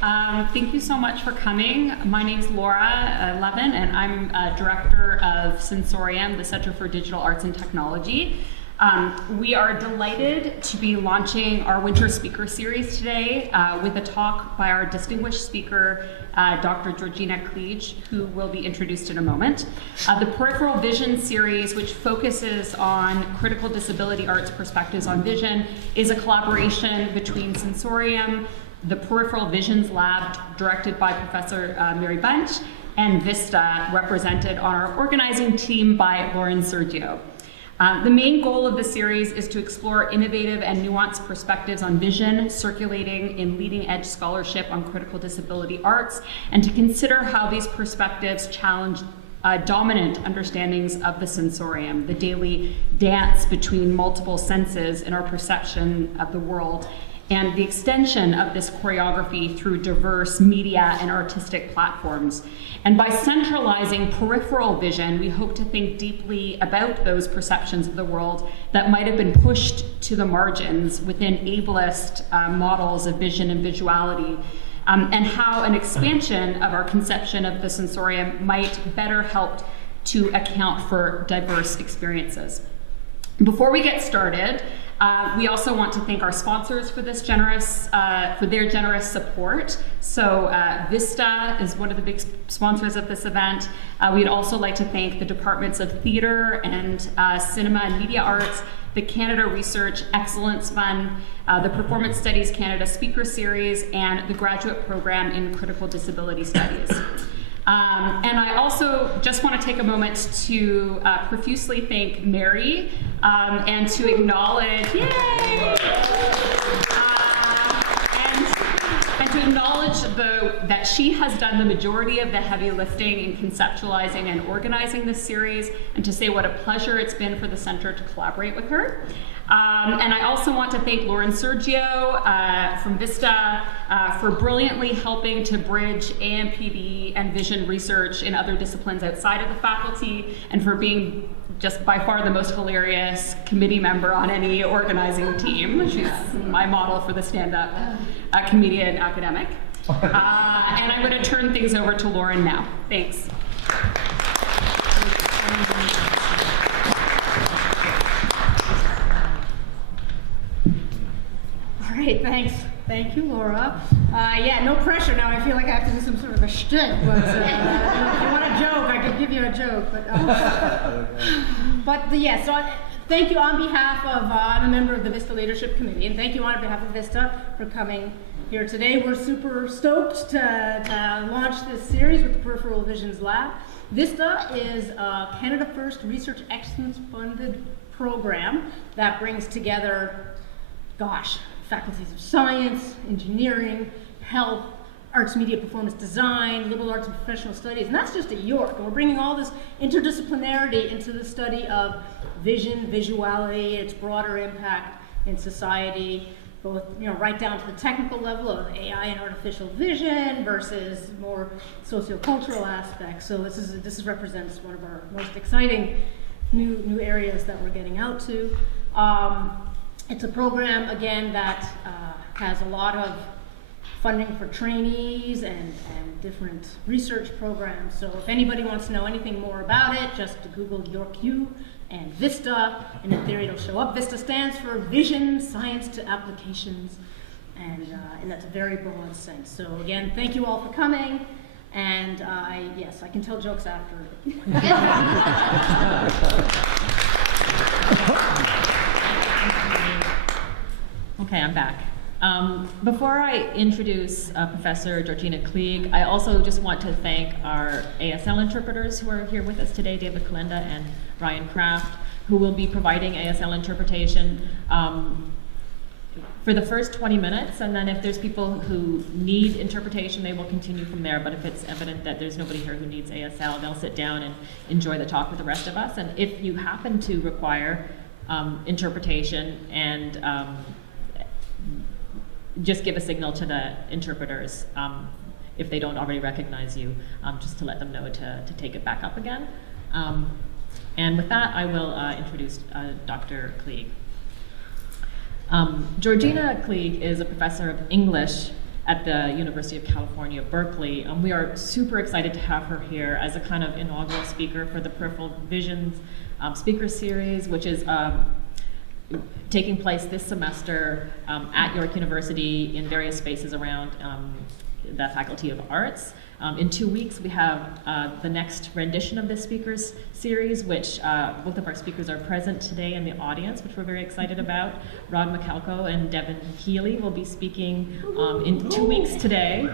Thank you so much for coming. My name's Laura Levin, and I'm Director of Sensorium, the Center for Digital Arts and Technology. We are delighted to be launching our winter speaker series today with a talk by our distinguished speaker, Dr. Georgina Kleege, who will be introduced in a moment. The Peripheral Vision series, which focuses on critical disability arts perspectives on vision, is a collaboration between Sensorium, the Peripheral Visions Lab, directed by Professor Mary Bunch, and Vista, represented on our organizing team by Lauren Sergio. The main goal of the series is to explore innovative and nuanced perspectives on vision circulating in leading-edge scholarship on critical disability arts, and to consider how these perspectives challenge dominant understandings of the sensorium, the daily dance between multiple senses in our perception of the world, and the extension of this choreography through diverse media and artistic platforms. And by centralizing peripheral vision, we hope to think deeply about those perceptions of the world that might have been pushed to the margins within ableist models of vision and visuality, and how an expansion of our conception of the sensorium might better help to account for diverse experiences. Before we get started, we also want to thank our sponsors for this for their generous support. So Vista is one of the big sponsors of this event. We'd also like to thank the Departments of Theatre and Cinema and Media Arts, the Canada Research Excellence Fund, the Performance Studies Canada Speaker Series, and the Graduate Program in Critical Disability Studies. And I also just want to take a moment to profusely thank Mary and to acknowledge, and to acknowledge that she has done the majority of the heavy lifting in conceptualizing and organizing this series, and to say what a pleasure it's been for the center to collaborate with her. And I also want to thank Lauren Sergio from Vista for brilliantly helping to bridge AMPD and vision research in other disciplines outside of the faculty, and for being just by far the most hilarious committee member on any organizing team. She's my model for the stand-up comedian academic. And I'm going to turn things over to Lauren now. Thanks. All right, thanks. Thank you, Laura. Yeah, no pressure now. I feel like I have to do some sort of a shtick, but if you want a joke, I could give you a joke. Yeah, so thank you on behalf of, I'm a member of the Vista Leadership Committee, and thank you on behalf of Vista for coming here today. We're super stoked to launch this series with the Peripheral Visions Lab. Vista is a Canada First Research Excellence funded program that brings together, faculties of science, engineering, health, arts, media, performance design, liberal arts and professional studies, and that's just at York. And we're bringing all this interdisciplinarity into the study of vision, visuality, its broader impact in society, both right down to the technical level of AI and artificial vision versus more sociocultural aspects. So this represents one of our most exciting new areas that we're getting out to. It's a program, again, that has a lot of funding for trainees and different research programs. So if anybody wants to know anything more about it, just Google YorkU and Vista, and in theory it'll show up. Vista stands for Vision, Science to Applications, and that's a very broad sense. So again, thank you all for coming, and yes, I can tell jokes after. Okay, I'm back. Before I introduce Professor Georgina Kleege, I also just want to thank our ASL interpreters who are here with us today, David Kalenda and Ryan Kraft, who will be providing ASL interpretation for the first 20 minutes, and then if there's people who need interpretation, they will continue from there. But if it's evident that there's nobody here who needs ASL, they'll sit down and enjoy the talk with the rest of us. And if you happen to require interpretation, and just give a signal to the interpreters if they don't already recognize you, just to let them know to take it back up again. And with that, I will introduce Dr. Kleege. Georgina Kleege is a professor of English at the University of California, Berkeley. We are super excited to have her here as a kind of inaugural speaker for the Peripheral Visions speaker series, which is taking place this semester at York University in various spaces around the Faculty of Arts. In 2 weeks, we have the next rendition of this speakers series, which both of our speakers are present today in the audience, which we're very excited about. Rod McCalco and Devin Healy will be speaking in 2 weeks today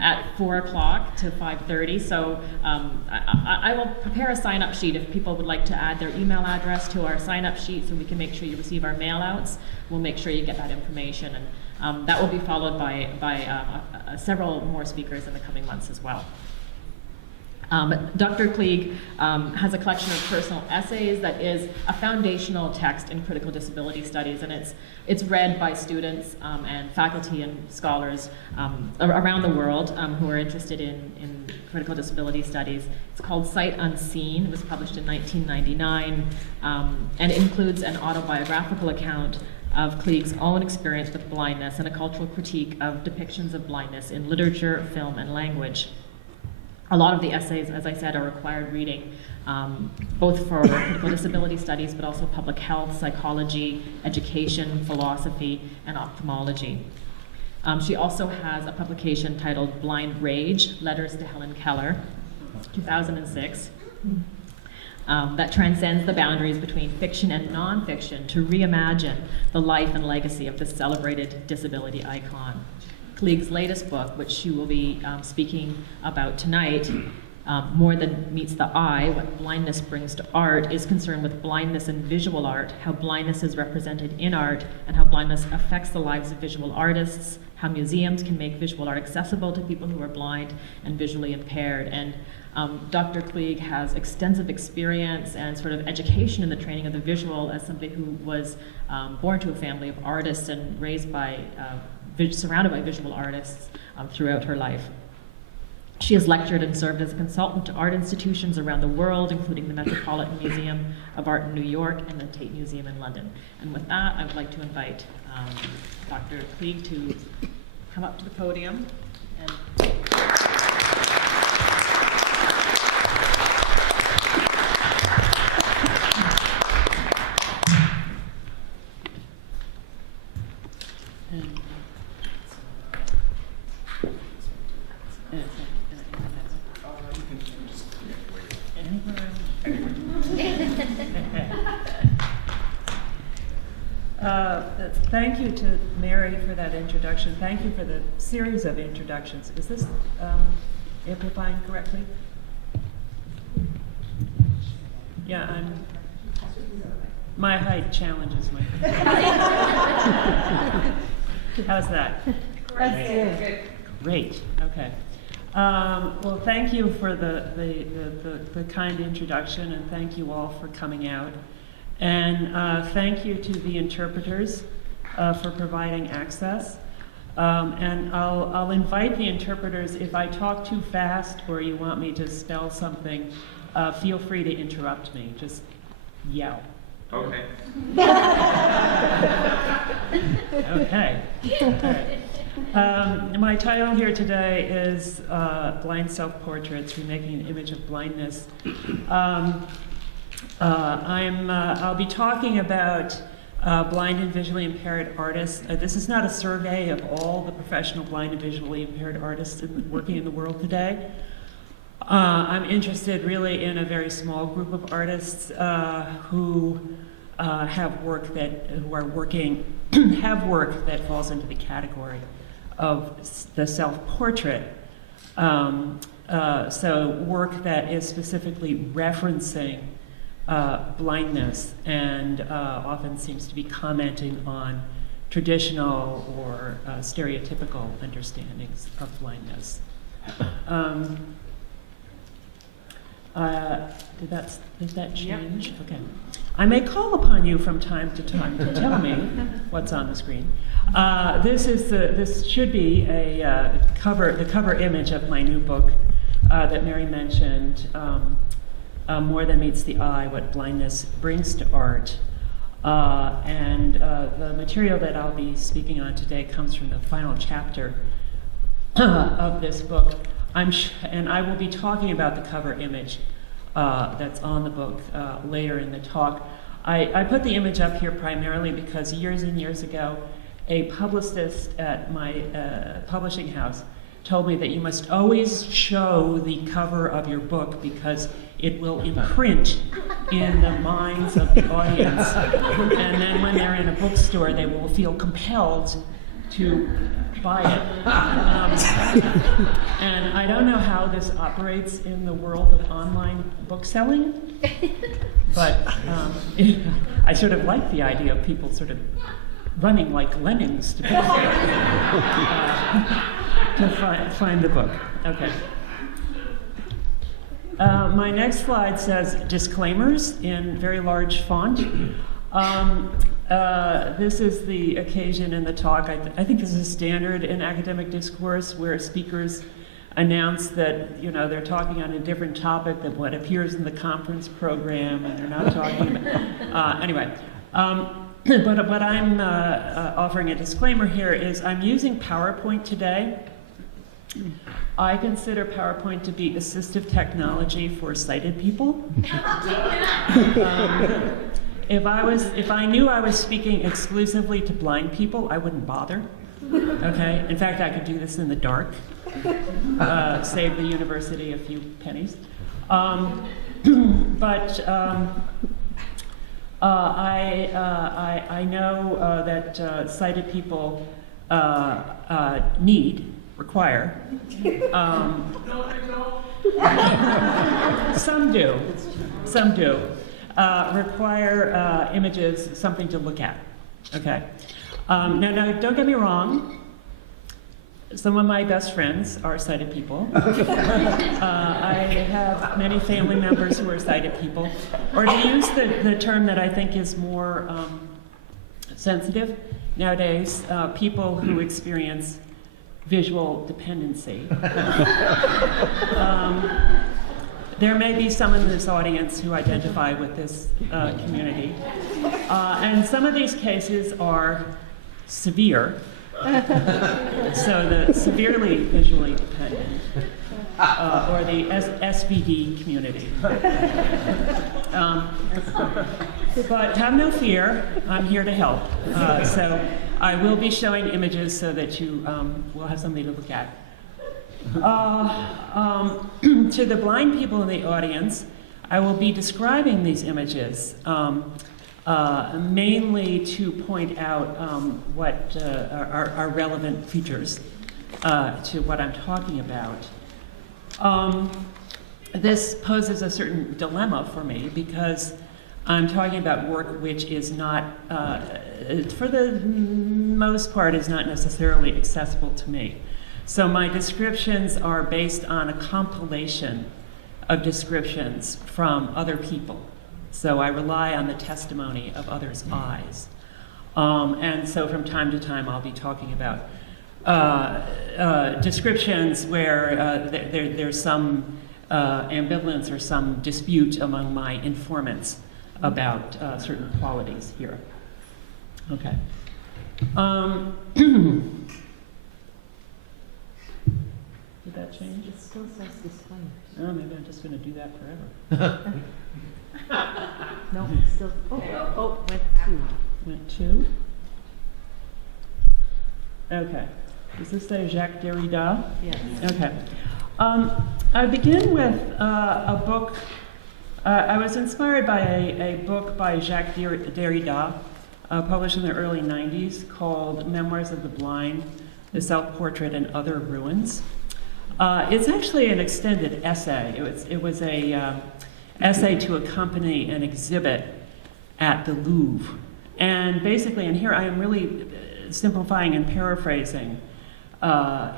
at 4 o'clock to 5:30. So I will prepare a sign-up sheet if people would like to add their email address to our sign-up sheet so we can make sure you receive our mail-outs. We'll make sure you get that information. And that will be followed by several more speakers in the coming months as well. Dr. Kleege has a collection of personal essays that is a foundational text in critical disability studies, and it's read by students and faculty and scholars around the world who are interested in critical disability studies. It's called Sight Unseen. It was published in 1999, and it includes an autobiographical account of Kleege's own experience with blindness and a cultural critique of depictions of blindness in literature, film, and language. A lot of the essays, as I said, are required reading, both for critical disability studies, but also public health, psychology, education, philosophy, and ophthalmology. She also has a publication titled Blind Rage, Letters to Helen Keller, 2006. That transcends the boundaries between fiction and nonfiction to reimagine the life and legacy of this celebrated disability icon. Kleege's latest book, which she will be speaking about tonight, More Than Meets the Eye, What Blindness Brings to Art, is concerned with blindness in visual art, how blindness is represented in art, and how blindness affects the lives of visual artists, how museums can make visual art accessible to people who are blind and visually impaired. And Dr. Kleege has extensive experience and sort of education in the training of the visual as somebody who was born to a family of artists and raised by, surrounded by visual artists throughout her life. She has lectured and served as a consultant to art institutions around the world, including the Metropolitan Museum of Art in New York and the Tate Museum in London. And with that, I would like to invite Dr. Kleege to come up to the podium. And Thank you to Mary for that introduction. Thank you for the series of introductions. Is this amplifying correctly? Yeah, my height challenges me. How's that? Great. Great. Okay. Well, thank you for the kind introduction, and thank you all for coming out. And thank you to the interpreters for providing access. And I'll invite the interpreters, if I talk too fast or you want me to spell something, feel free to interrupt me. Just yell. Okay. Okay. My title here today is Blind Self-Portraits, Remaking an Image of Blindness. I'll be talking about blind and visually impaired artists. This is not a survey of all the professional blind and visually impaired artists working in the world today. I'm interested really in a very small group of artists who have work that falls into the category of the self-portrait. So work that is specifically referencing blindness and often seems to be commenting on traditional or stereotypical understandings of blindness. Did that change? Yep. Okay. I may call upon you from time to time to tell me what's on the screen. This should be the cover image of my new book that Mary mentioned. More Than Meets the Eye, What Blindness Brings to Art. And the material that I'll be speaking on today comes from the final chapter of this book. And I will be talking about the cover image that's on the book later in the talk. I put the image up here primarily because years and years ago, a publicist at my publishing house told me that you must always show the cover of your book because it will imprint in the minds of the audience. And then when they're in a bookstore, they will feel compelled to buy it. And I don't know how this operates in the world of online bookselling, but I sort of like the idea of people sort of running like lemmings to find the book. Okay. My next slide says disclaimers in very large font. This is the occasion in the talk. I think this is standard in academic discourse where speakers announce that they're talking on a different topic than what appears in the conference program, and they're not talking about. Anyway, but what I'm offering a disclaimer here is I'm using PowerPoint today. I consider PowerPoint to be assistive technology for sighted people. If I knew I was speaking exclusively to blind people, I wouldn't bother. Okay. In fact, I could do this in the dark, save the university a few pennies. But I know that sighted people require. Some do. Require images, something to look at. Okay. Now, don't get me wrong. Some of my best friends are sighted people. I have many family members who are sighted people. Or to use the term that I think is more sensitive nowadays, people who experience visual dependency. There may be some in this audience who identify with this community. And some of these cases are severe. So the severely visually dependent, or the SVD community. But have no fear, I'm here to help. So I will be showing images so that you will have something to look at. To the blind people in the audience, I will be describing these images, mainly to point out what are relevant features to what I'm talking about. This poses a certain dilemma for me because I'm talking about work which is not, for the most part, is not necessarily accessible to me. So my descriptions are based on a compilation of descriptions from other people. So I rely on the testimony of others' eyes. And so from time to time I'll be talking about descriptions where there's some ambivalence or some dispute among my informants about certain qualities here. Okay. Did that change? It still says disclaimers. Oh, maybe I'm just going to do that forever. No, it's still, went two. Went two. Okay. Does this say Jacques Derrida? Yes. Okay. I begin with a book. I was inspired by a book by Jacques Derrida, published in the early 90s, called Memoirs of the Blind, The Self-Portrait and Other Ruins. It's actually an extended essay. It was a essay to accompany an exhibit at the Louvre. And basically, and here I am really simplifying and paraphrasing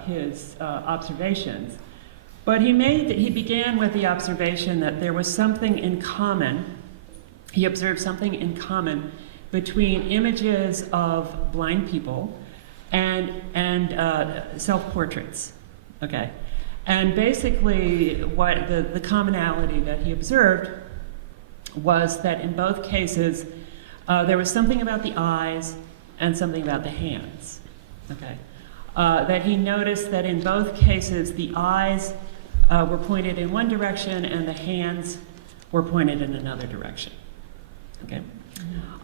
his observations. But he began with the observation that there was something in common. He observed something in common between images of blind people and self-portraits. Okay. And basically, what the commonality that he observed was that in both cases, There was something about the eyes and something about the hands, okay? That he noticed that in both cases, the eyes were pointed in one direction and the hands were pointed in another direction, okay?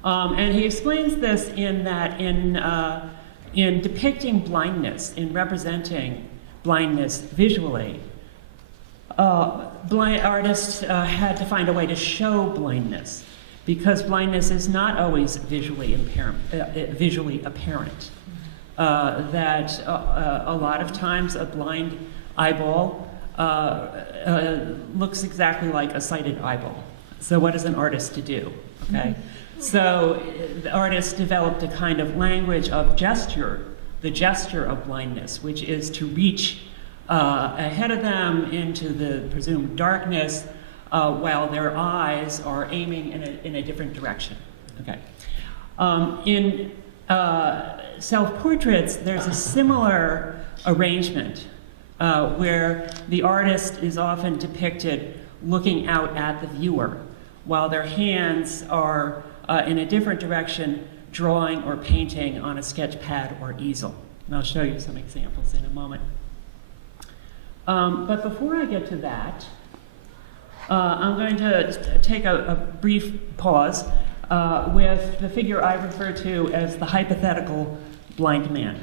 And he explains this in that in depicting blindness, in representing blindness visually, blind artists had to find a way to show blindness, because blindness is not always visually apparent. That a lot of times a blind eyeball looks exactly like a sighted eyeball. So what is an artist to do? Okay, so the artists developed a kind of language of gesture, the gesture of blindness, which is to reach ahead of them into the presumed darkness while their eyes are aiming in a different direction. Okay, in self-portraits, there's a similar arrangement where the artist is often depicted looking out at the viewer while their hands are in a different direction, drawing or painting on a sketch pad or easel. And I'll show you some examples in a moment. But before I get to that, I'm going to take a brief pause with the figure I refer to as the hypothetical blind man.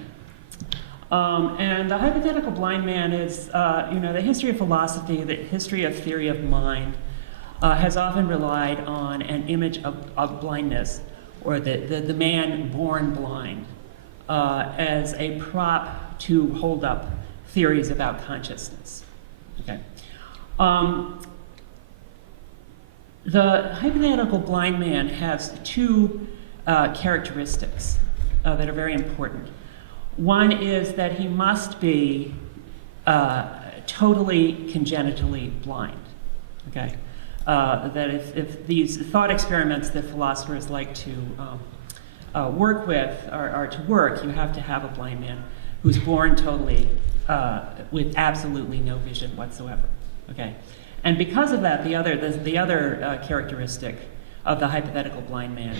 And the hypothetical blind man is, the history of philosophy, the history of theory of mind, has often relied on an image of blindness, or the man born blind, as a prop to hold up theories about consciousness. Okay. The hypothetical blind man has two characteristics that are very important. One is that he must be totally congenitally blind. Okay, that if these thought experiments that philosophers like to work with are to work, you have to have a blind man who's born totally with absolutely no vision whatsoever. Okay, and because of that, the other characteristic of the hypothetical blind man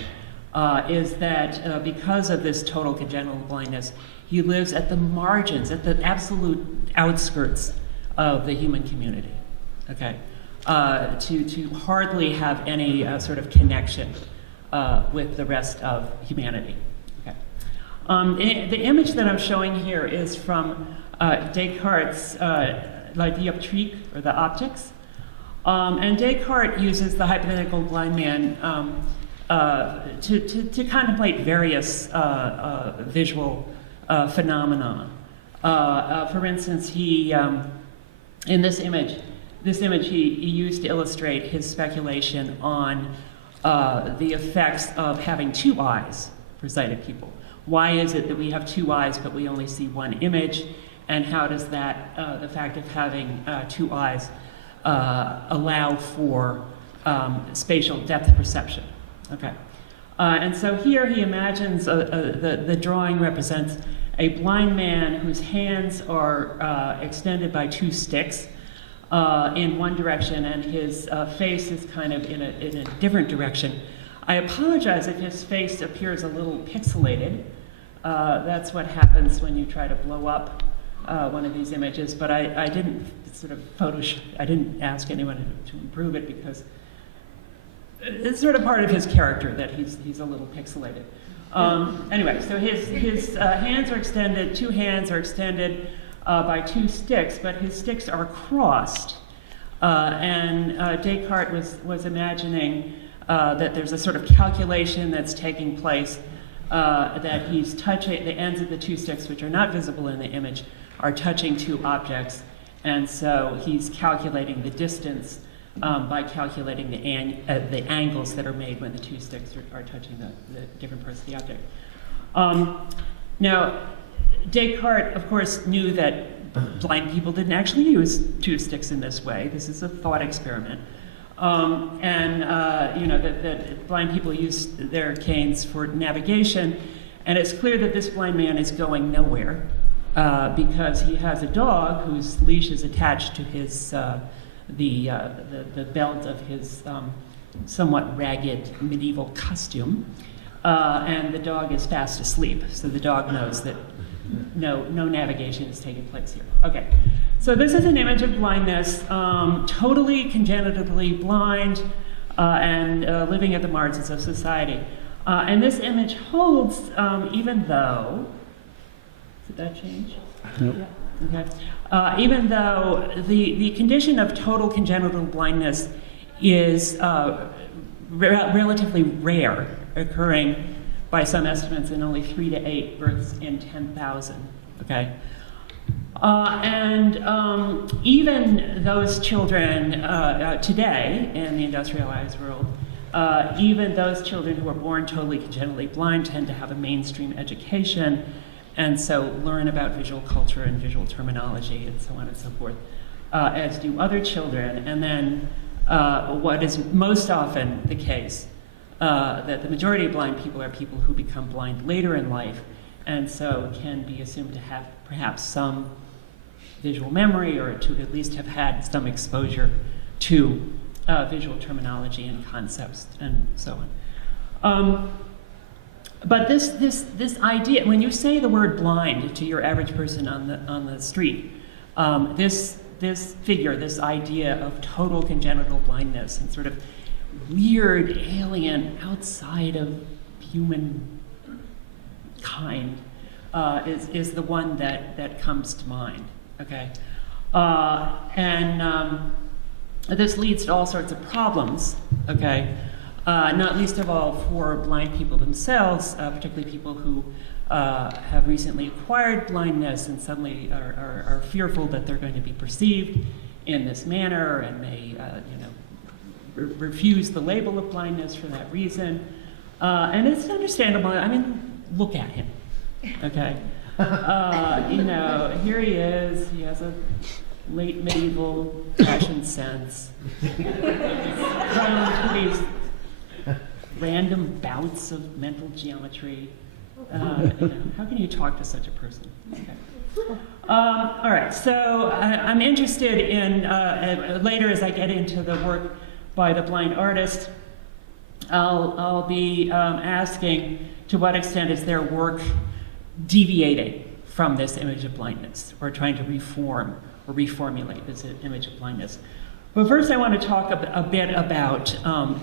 is that because of this total congenital blindness, he lives at the margins, at the absolute outskirts of the human community. Okay, to hardly have any sort of connection with the rest of humanity. Okay, the image that I'm showing here is from Descartes' La dioptrique, or the optics. And Descartes uses the hypothetical blind man to contemplate various visual phenomena. For instance, he in this image he used to illustrate his speculation on the effects of having two eyes for sighted people. Why is it that we have two eyes but we only see one image? And how does that, the fact of having two eyes, allow for spatial depth perception? Okay. And so here he imagines the drawing represents a blind man whose hands are extended by two sticks in one direction, and his face is kind of in a different direction. I apologize if his face appears a little pixelated. That's what happens when you try to blow up one of these images, but I didn't sort of I didn't ask anyone to improve it because it's sort of part of his character that he's a little pixelated. Anyway, so his hands are extended, two hands are extended by two sticks, but his sticks are crossed. And Descartes was imagining that there's a sort of calculation that's taking place, that he's touching the ends of the two sticks, which are not visible in the image, are touching two objects, and so he's calculating the distance by calculating the angles that are made when the two sticks are touching the different parts of the object. Now, Descartes, of course, knew that blind people didn't actually use two sticks in this way. This is a thought experiment. That blind people use their canes for navigation, and it's clear that this blind man is going nowhere because he has a dog whose leash is attached to his the belt of his somewhat ragged medieval costume, and the dog is fast asleep, so the dog knows that no navigation is taking place here. Okay, so this is an image of blindness, totally congenitally blind and living at the margins of society. And this image holds, even though, did that change? Nope. Okay. Even though the condition of total congenital blindness is relatively rare, occurring by some estimates in only 3 to 8 births in 10,000. Okay. Even those children today in the industrialized world, even those children who are born totally congenitally blind tend to have a mainstream education, and so learn about visual culture and visual terminology and so on and so forth, as do other children. And then what is most often the case, that the majority of blind people are people who become blind later in life, and so can be assumed to have perhaps some visual memory, or to at least have had some exposure to visual terminology and concepts and so on. But this idea, when you say the word blind to your average person on the street, this figure, this idea of total congenital blindness and sort of weird, alien, outside of human kind, is the one that comes to mind. Okay, this leads to all sorts of problems. Okay, not least of all for blind people themselves, particularly people who have recently acquired blindness and suddenly are fearful that they're going to be perceived in this manner, and may refuse the label of blindness for that reason. And it's understandable. I mean, look at him. Okay. Here he is. He has a late medieval fashion sense. Prone to these random bouts of mental geometry. How can you talk to such a person? Okay. All right. So I'm interested in later, as I get into the work by the blind artist, I'll be asking to what extent is their work deviating from this image of blindness, or trying to reform or reformulate this image of blindness. But first I want to talk a bit about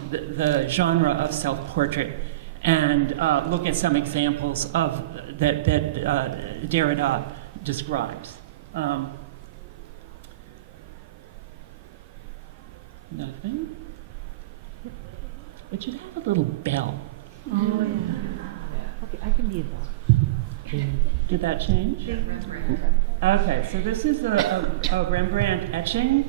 the genre of self-portrait, and look at some examples of that Derrida describes. Nothing? It should have a little bell. Oh, yeah. Okay, I can be involved. Did that change? Okay, so this is a Rembrandt etching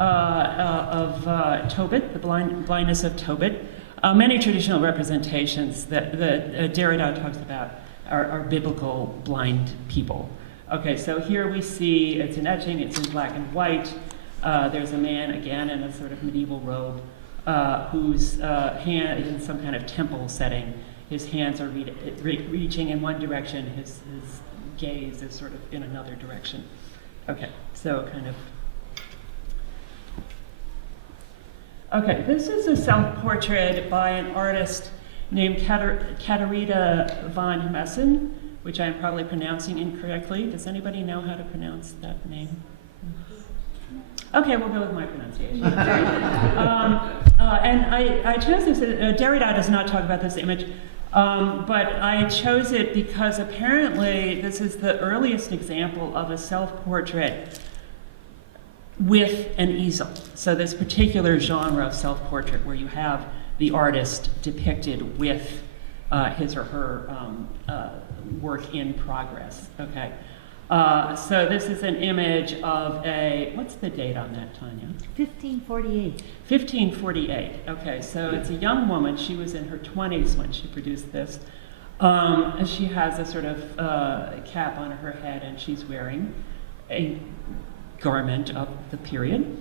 of Tobit, the blindness of Tobit. Many traditional representations that Derrida talks about are biblical blind people. Okay, so here we see, it's an etching, it's in black and white. There's a man, again, in a sort of medieval robe, whose hand is in some kind of temple setting. His hands are reaching in one direction, his gaze is sort of in another direction. Okay, so kind of. Okay, this is a self-portrait by an artist named Katarina von Messen, which I'm probably pronouncing incorrectly. Does anybody know how to pronounce that name? Okay, we'll go with my pronunciation. And I chose this. Derrida does not talk about this image, but I chose it because apparently this is the earliest example of a self-portrait with an easel. So this particular genre of self-portrait where you have the artist depicted with his or her work in progress. Okay. So this is an image of what's the date on that, Tanya? 1548. 1548. Okay, so it's a young woman. She was in her 20s when she produced this. She has a sort of cap on her head, and she's wearing a garment of the period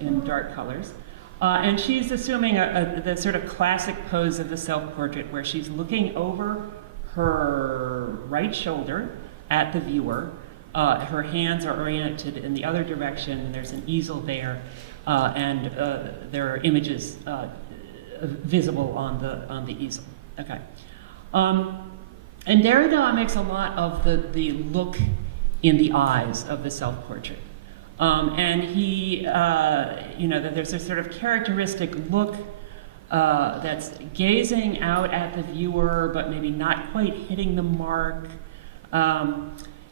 in dark colors. And she's assuming the sort of classic pose of the self-portrait where she's looking over her right shoulder at the viewer. Her hands are oriented in the other direction, and there's an easel there, and there are images visible on the easel. Okay. And Derrida makes a lot of the look in the eyes of the self-portrait. And he, that there's a sort of characteristic look that's gazing out at the viewer, but maybe not quite hitting the mark.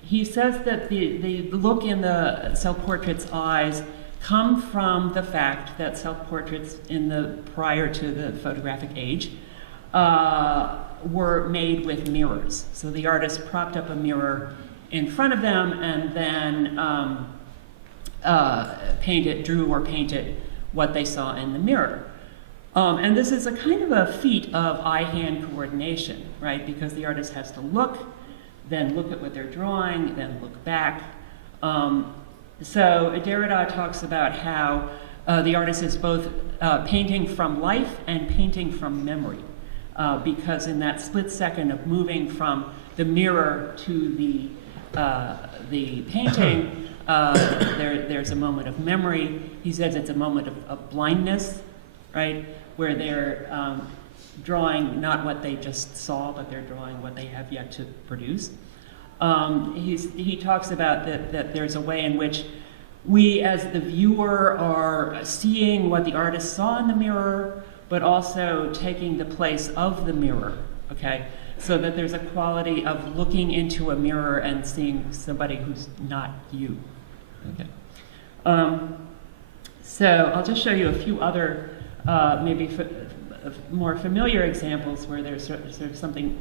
He says that the look in the self-portrait's eyes come from the fact that self-portraits prior to the photographic age were made with mirrors. So the artist propped up a mirror in front of them and then drew or painted what they saw in the mirror. And this is a kind of a feat of eye-hand coordination, right? Because the artist has to look, then look at what they're drawing, then look back. So Derrida talks about how the artist is both painting from life and painting from memory, because in that split second of moving from the mirror to the painting, there's a moment of memory. He says it's a moment of blindness, right, where they're drawing not what they just saw, but they're drawing what they have yet to produce. He talks about that there's a way in which we as the viewer are seeing what the artist saw in the mirror, but also taking the place of the mirror, okay? So that there's a quality of looking into a mirror and seeing somebody who's not you, okay? So I'll just show you a few other more familiar examples where there's sort of something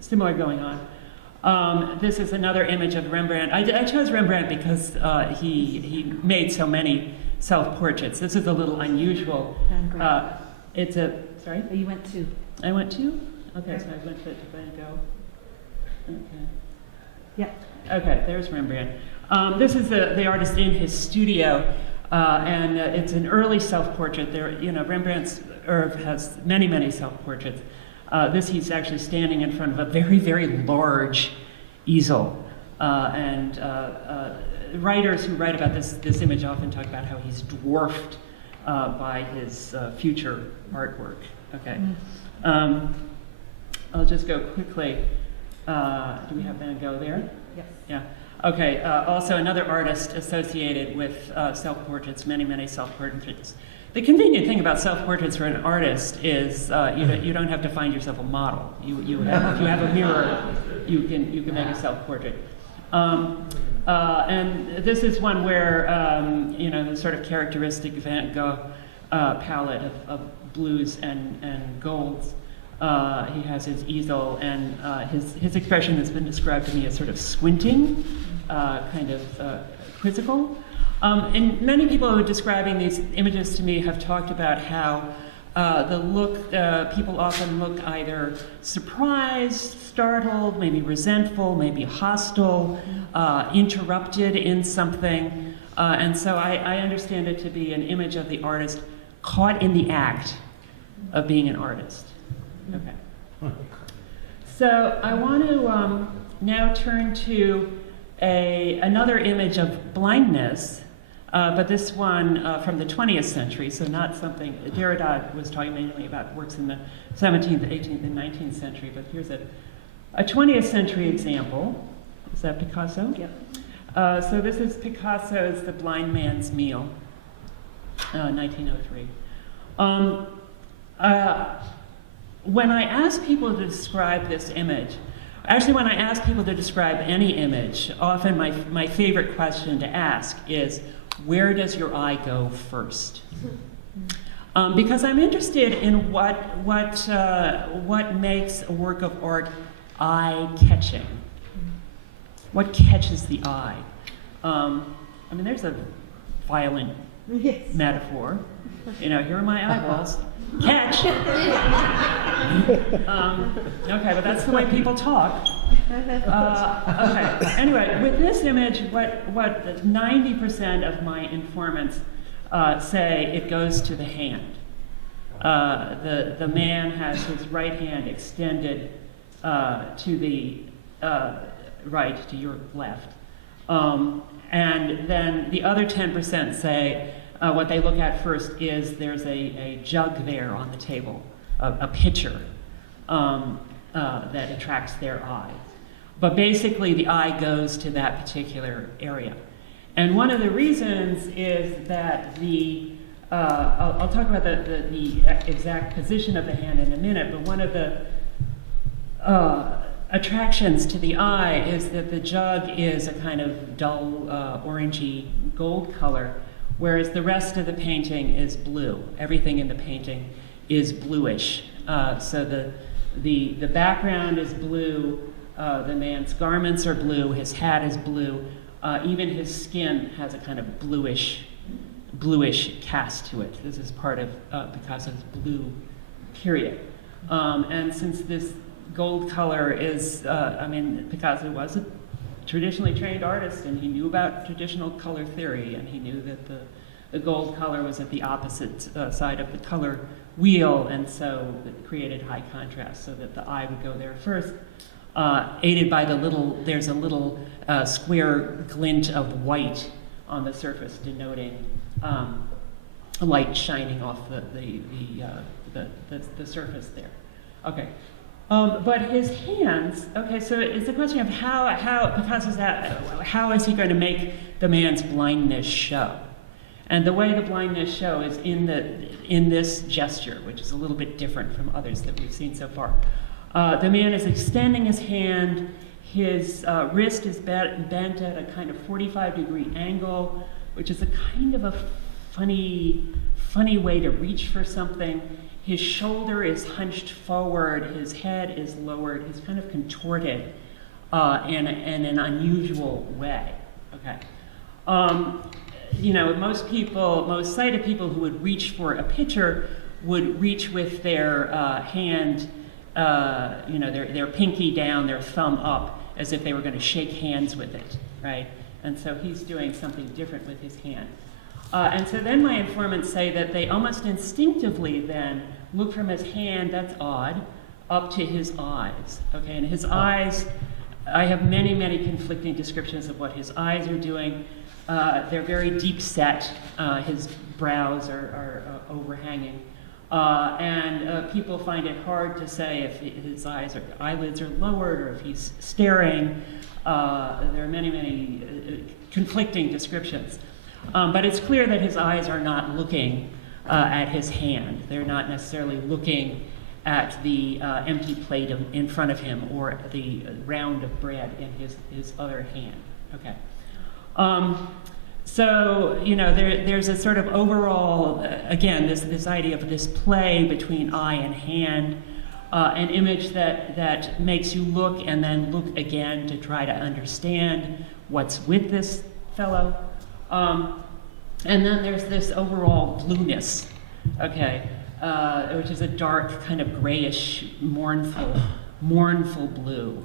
similar going on. This is another image of Rembrandt. I chose Rembrandt because he made so many self-portraits. This is a little unusual. It's a, sorry? Oh, you went to? I went to? Okay, so I went to Van Gogh. Okay. Yeah. Okay, there's Rembrandt. This is the artist in his studio, and it's an early self-portrait. Rembrandt's has many, many self-portraits. He's actually standing in front of a very, very large easel. And writers who write about this image often talk about how he's dwarfed by his future artwork. Okay. I'll just go quickly. Do we have Van Gogh there? Yes. Yeah. Okay. Also, another artist associated with self-portraits, many, many self-portraits. The convenient thing about self-portraits for an artist is you don't have to find yourself a model. If you have a mirror, you can make a self-portrait. And this is one where the sort of characteristic Van Gogh palette of blues and golds. He has his easel, and his expression has been described to me as sort of squinting, kind of quizzical. And many people who are describing these images to me have talked about how the look, people often look either surprised, startled, maybe resentful, maybe hostile, interrupted in something. And so I understand it to be an image of the artist caught in the act of being an artist. Okay. So I want to now turn to another image of blindness, but this one from the 20th century, so not something, Derrida was talking mainly about works in the 17th, 18th, and 19th century, but here's a 20th century example. Is that Picasso? Yep. So this is Picasso's The Blind Man's Meal, 1903. When I ask people to describe this image, actually when I ask people to describe any image, often my favorite question to ask is, where does your eye go first? Because I'm interested in what makes a work of art eye-catching. What catches the eye? There's a violent metaphor. Here are my eyeballs. Catch. Okay, but that's the way people talk. Okay. Anyway, with this image, what 90% of my informants say it goes to the hand. The man has his right hand extended to the right, to your left, and then the other 10% say. What they look at first is there's a jug there on the table, a pitcher. that attracts their eye. But basically, the eye goes to that particular area. And one of the reasons is that I'll talk about the exact position of the hand in a minute, but one of the attractions to the eye is that the jug is a kind of dull orangey gold color, whereas the rest of the painting is blue. Everything in the painting is bluish. So the background is blue, the man's garments are blue, his hat is blue, even his skin has a kind of bluish cast to it. This is part of Picasso's blue period. And since this gold color is, Picasso was a traditionally trained artist, and he knew about traditional color theory, and he knew that the gold color was at the opposite side of the color wheel, and so it created high contrast so that the eye would go there first, aided by there's a little square glint of white on the surface denoting light shining off the surface there. Okay. But his hands, okay, so it's a question of how Picasso's how is he going to make the man's blindness show? And the way the blindness show is in this gesture, which is a little bit different from others that we've seen so far. The man is extending his hand, his wrist is bent at a kind of 45-degree angle, which is a kind of a funny way to reach for something. His shoulder is hunched forward, his head is lowered, he's kind of contorted in an unusual way, okay? Most sighted people who would reach for a picture would reach with their hand, their pinky down, their thumb up, as if they were going to shake hands with it, right? And so he's doing something different with his hand. And so then my informants say that they almost instinctively then look from his hand, that's odd, up to his eyes, okay? And his eyes, I have many, many conflicting descriptions of what his eyes are doing. They're very deep set. His brows are overhanging. And people find it hard to say if his eyelids are lowered or if he's staring. There are many, many conflicting descriptions. But it's clear that his eyes are not looking at his hand. They're not necessarily looking at the empty plate in front of him or the round of bread in his other hand. Okay. So, there's a sort of overall, again, this idea of this play between eye and hand, an image that makes you look and then look again to try to understand what's with this fellow. And then there's this overall blueness, okay, which is a dark, kind of grayish, mournful blue.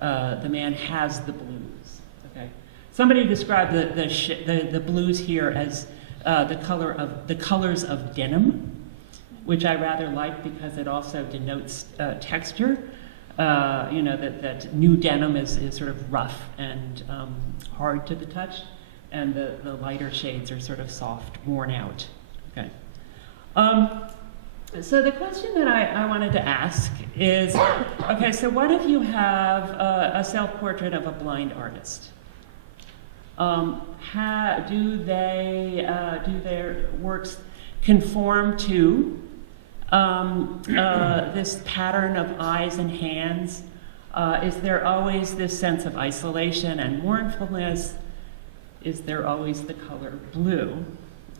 The man has the blues, okay. Somebody described the blues here as the colors of denim, which I rather like because it also denotes texture. That new denim is sort of rough and hard to the touch, and the lighter shades are sort of soft, worn out. Okay. So the question that I wanted to ask is, okay, so what if you have a self-portrait of a blind artist? Do their works conform to this pattern of eyes and hands? Is there always this sense of isolation and mournfulness? Is there always the color blue?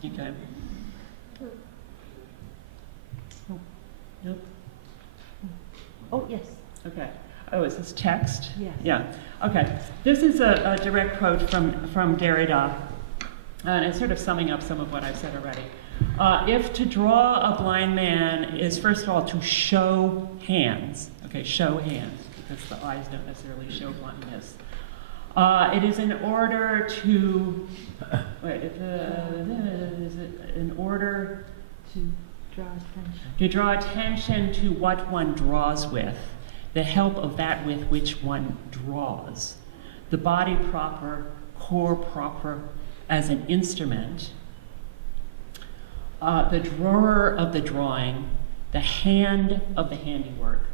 Okay. Nope. Oh, yes. Okay. Oh, is this text? Yes. Yeah. Okay. This is a direct quote from Derrida, and it's sort of summing up some of what I've said already. If to draw a blind man is, first of all, to show hands, okay, show hands, because the eyes don't necessarily show blindness. It is in order to, to draw attention to what one draws with, the help of that with which one draws. The body proper, corps proper, as an instrument. The drawer of the drawing, the hand of the handiwork.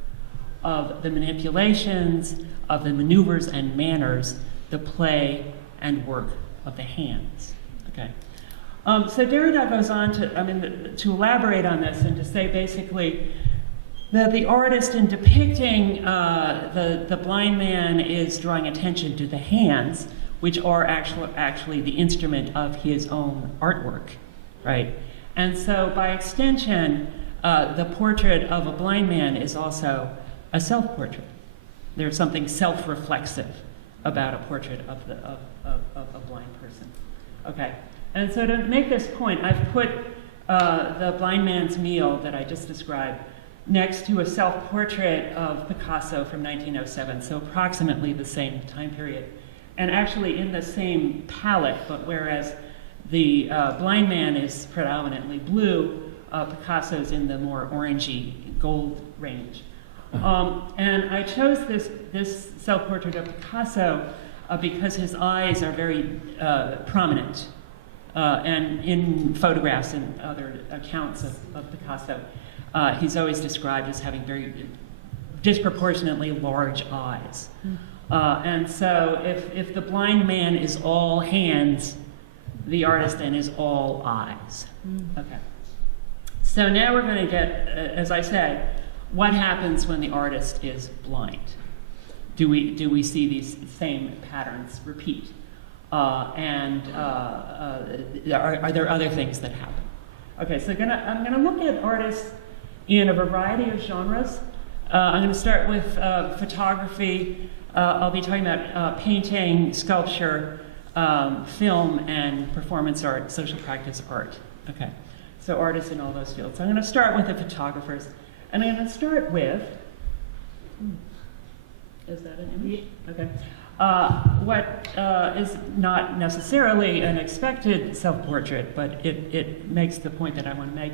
of the manipulations, of the maneuvers and manners, the play and work of the hands. Okay. So Derrida goes on to elaborate on this and to say basically that the artist in depicting the blind man is drawing attention to the hands, which are actually the instrument of his own artwork, right? And so by extension, the portrait of a blind man is also a self-portrait. There's something self-reflexive about a portrait of a blind person. Okay, and so to make this point, I've put the blind man's meal that I just described next to a self-portrait of Picasso from 1907, so approximately the same time period. And actually in the same palette, but whereas the blind man is predominantly blue, Picasso's in the more orangey gold range. And I chose this self-portrait of Picasso because his eyes are very prominent. And in photographs and other accounts of Picasso, he's always described as having very disproportionately large eyes. And so if the blind man is all hands, the artist then is all eyes. Okay. So now we're going to get, as I said, what happens when the artist is blind? Do we see these same patterns repeat? Are there other things that happen? Okay, so I'm gonna look at artists in a variety of genres. I'm gonna start with photography. I'll be talking about painting, sculpture, film, and performance art, social practice art. Okay, so artists in all those fields. So I'm gonna start with the photographers. And I'm gonna start with, is that an image? Okay. What is not necessarily an expected self-portrait, but it makes the point that I want to make.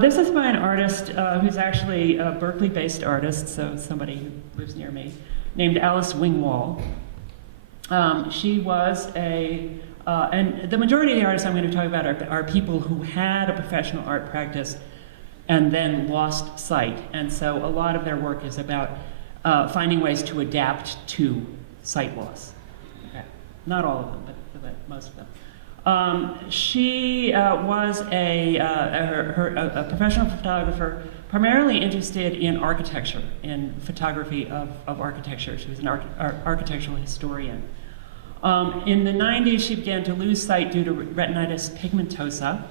This is by an artist who's actually a Berkeley-based artist, so somebody who lives near me, named Alice Wingwall. She was and the majority of the artists I'm going to talk about are people who had a professional art practice and then lost sight. And so a lot of their work is about finding ways to adapt to sight loss. Okay. Not all of them, but most of them. She was a professional photographer, primarily interested in architecture, in photography of architecture. She was an architectural historian. In the 90s, she began to lose sight due to retinitis pigmentosa.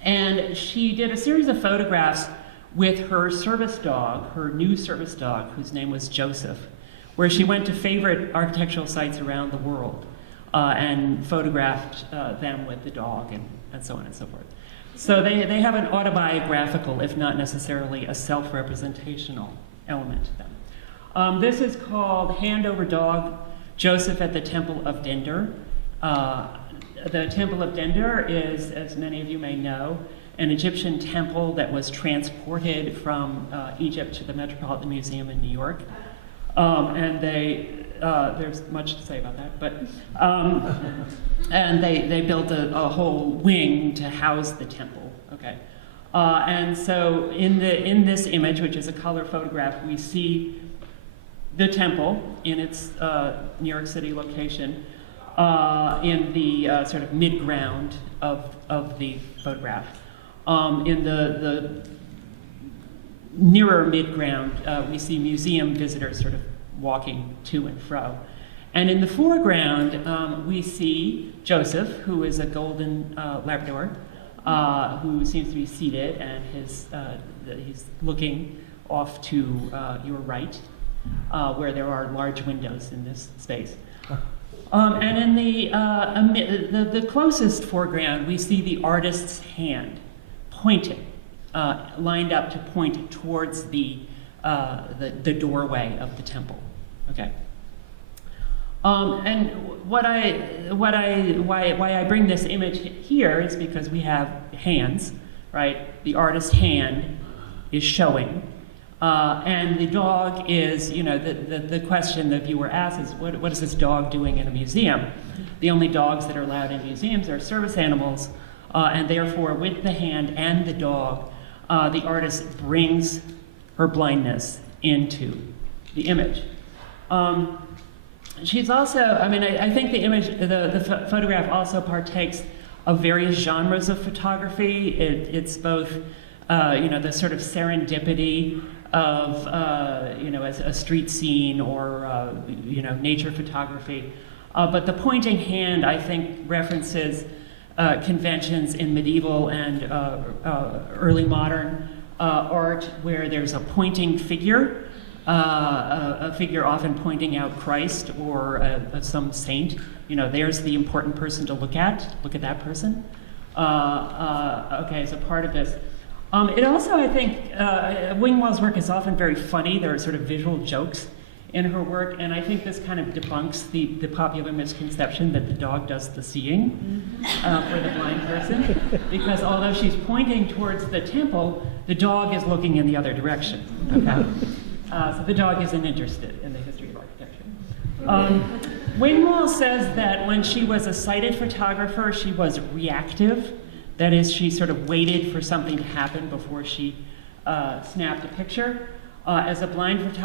And she did a series of photographs with her service dog, her new service dog, whose name was Joseph, where she went to favorite architectural sites around the world and photographed them with the dog and so on and so forth. So they have an autobiographical, if not necessarily a self-representational element to them. This is called Hand Over Dog, Joseph at the Temple of Dender. The Temple of Dender is, as many of you may know, an Egyptian temple that was transported from Egypt to the Metropolitan Museum in New York. And there's much to say about that, but, and they built a whole wing to house the temple, okay? And so in this image, which is a color photograph, we see the temple in its New York City location, in the sort of mid-ground of the photograph. In the nearer mid-ground, we see museum visitors sort of walking to and fro. And in the foreground, we see Joseph, who is a golden Labrador, who seems to be seated, and he's looking off to your right, where there are large windows in this space. And in the closest foreground, we see the artist's hand pointing, lined up to point towards the doorway of the temple. Okay. And why I bring this image here is because we have hands, right? The artist's hand is showing. And the dog is, the question the viewer asks is, what is this dog doing in a museum? The only dogs that are allowed in museums are service animals, and therefore with the hand and the dog, the artist brings her blindness into the image. She's also, I think the image, the photograph also partakes of various genres of photography. It's both, the sort of serendipity of, a street scene or, nature photography. But the pointing hand, I think, references conventions in medieval and early modern art where there's a pointing figure, a figure often pointing out Christ or some saint. There's the important person to look at that person. As a part of this. It also, I think, Wingwall's work is often very funny. There are sort of visual jokes in her work, and I think this kind of debunks the popular misconception that the dog does the seeing for the blind person, because although she's pointing towards the temple, the dog is looking in the other direction. Okay? So the dog isn't interested in the history of architecture. Wingwall says that when she was a sighted photographer, she was reactive. That is, she sort of waited for something to happen before she snapped a picture. As a blind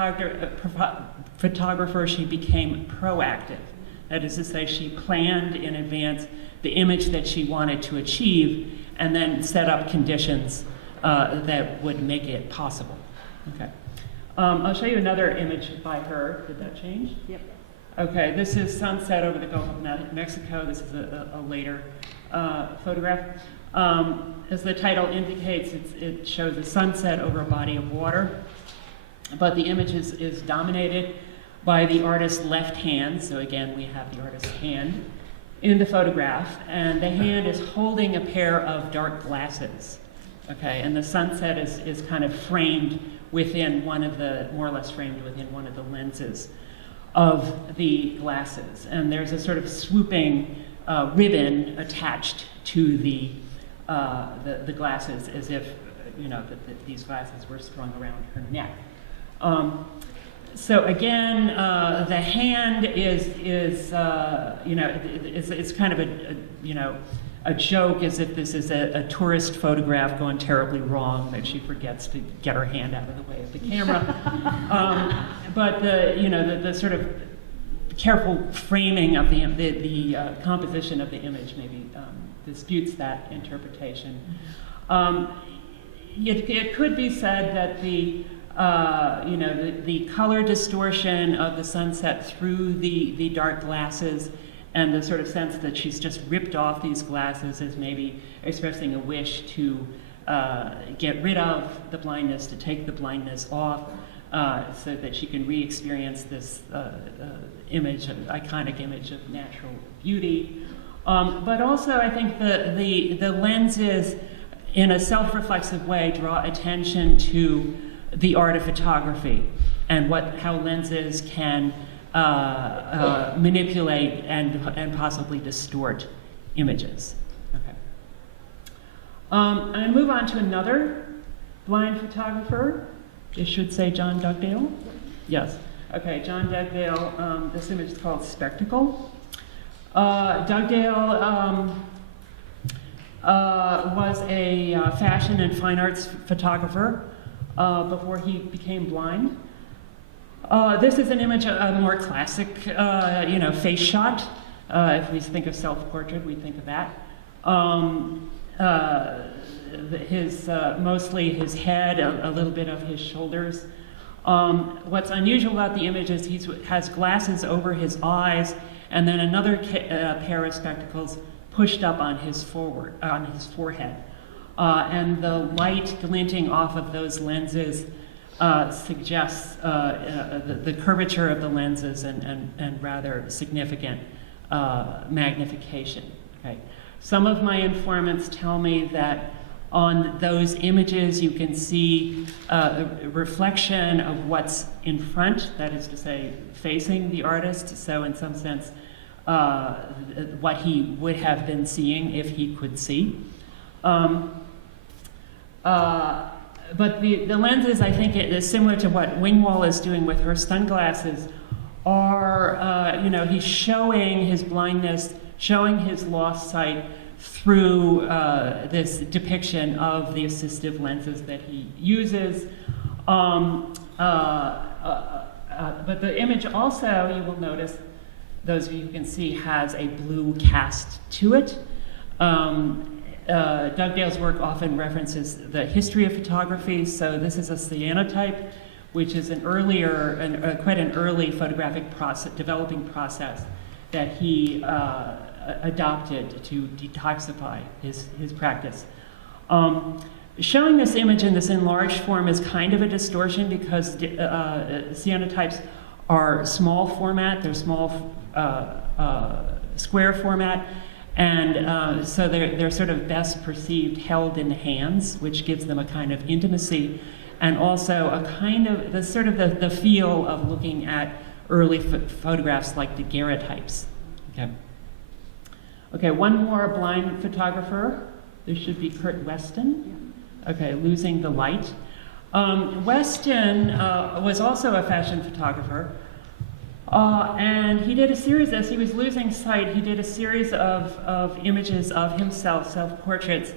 photographer, she became proactive. That is to say, she planned in advance the image that she wanted to achieve and then set up conditions that would make it possible. Okay. I'll show you another image by her. Did that change? Yep. Okay, this is sunset over the Gulf of Mexico. This is a later photograph. As the title indicates, it shows a sunset over a body of water. But the image is dominated by the artist's left hand. So again, we have the artist's hand in the photograph. And the hand is holding a pair of dark glasses. Okay, and the sunset is kind of framed within more or less framed within one of the lenses of the glasses. And there's a sort of swooping ribbon attached to the glasses, as if, these glasses were strung around her neck. So again, the hand is kind of a joke, as if this is a tourist photograph going terribly wrong, that she forgets to get her hand out of the way of the camera. But the sort of careful framing of the composition of the image maybe disputes that interpretation. It could be said that the color distortion of the sunset through the dark glasses and the sort of sense that she's just ripped off these glasses is maybe expressing a wish to get rid of the blindness, to take the blindness off, so that she can re-experience this iconic image of natural beauty. But also, I think the lenses, in a self-reflexive way, draw attention to the art of photography and how lenses can manipulate and possibly distort images. Okay. I'm going to move on to another blind photographer. It should say John Dugdale. Yes. Okay, John Dugdale. This image is called Spectacle. Dugdale was a fashion and fine arts photographer before he became blind. This is an image, a more classic, face shot. If we think of self-portrait, we think of that. Mostly his head, a little bit of his shoulders. What's unusual about the image is he has glasses over his eyes, and then another pair of spectacles pushed up on his forehead. And the light glinting off of those lenses suggests the curvature of the lenses and rather significant magnification. Okay. Some of my informants tell me that on those images you can see a reflection of what's in front, that is to say, facing the artist. So in some sense, what he would have been seeing if he could see. But the lenses, I think, it is similar to what Wingwall is doing with her sunglasses, are, he's showing his blindness, showing his lost sight through this depiction of the assistive lenses that he uses. But the image also, you will notice, those of you who can see, has a blue cast to it. Dugdale's work often references the history of photography, so this is a cyanotype, which is quite an early photographic developing process that he adopted to detoxify his practice. Showing this image in this enlarged form is kind of a distortion because cyanotypes are small format, they're small square format, and so they're sort of best perceived held in the hands, which gives them a kind of intimacy, and also a kind of the feel of looking at early photographs like daguerreotypes. Okay, one more blind photographer. This should be Kurt Weston. Okay, Losing the Light. Weston was also a fashion photographer, and he did a series, as he was losing sight, he did a series of images of himself, self-portraits,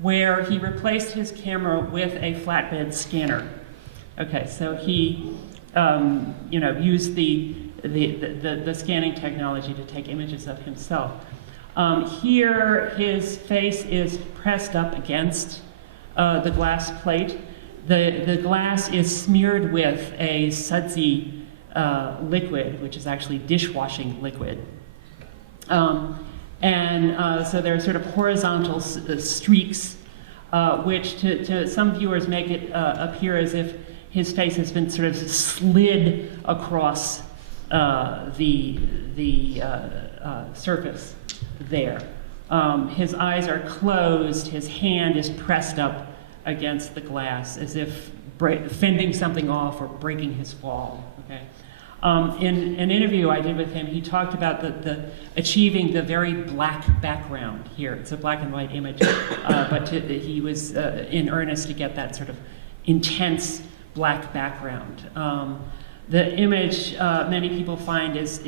where he replaced his camera with a flatbed scanner. Okay, so he used the scanning technology to take images of himself. Here, his face is pressed up against the glass plate. The glass is smeared with a sudsy liquid, which is actually dishwashing liquid. So there are sort of horizontal streaks, which to some viewers make it appear as if his face has been sort of slid across the surface there. His eyes are closed, his hand is pressed up against the glass as if fending something off or breaking his fall. Okay. In an interview I did with him, he talked about achieving the very black background here. It's a black and white image, but he was in earnest to get that sort of intense black background. The image many people find is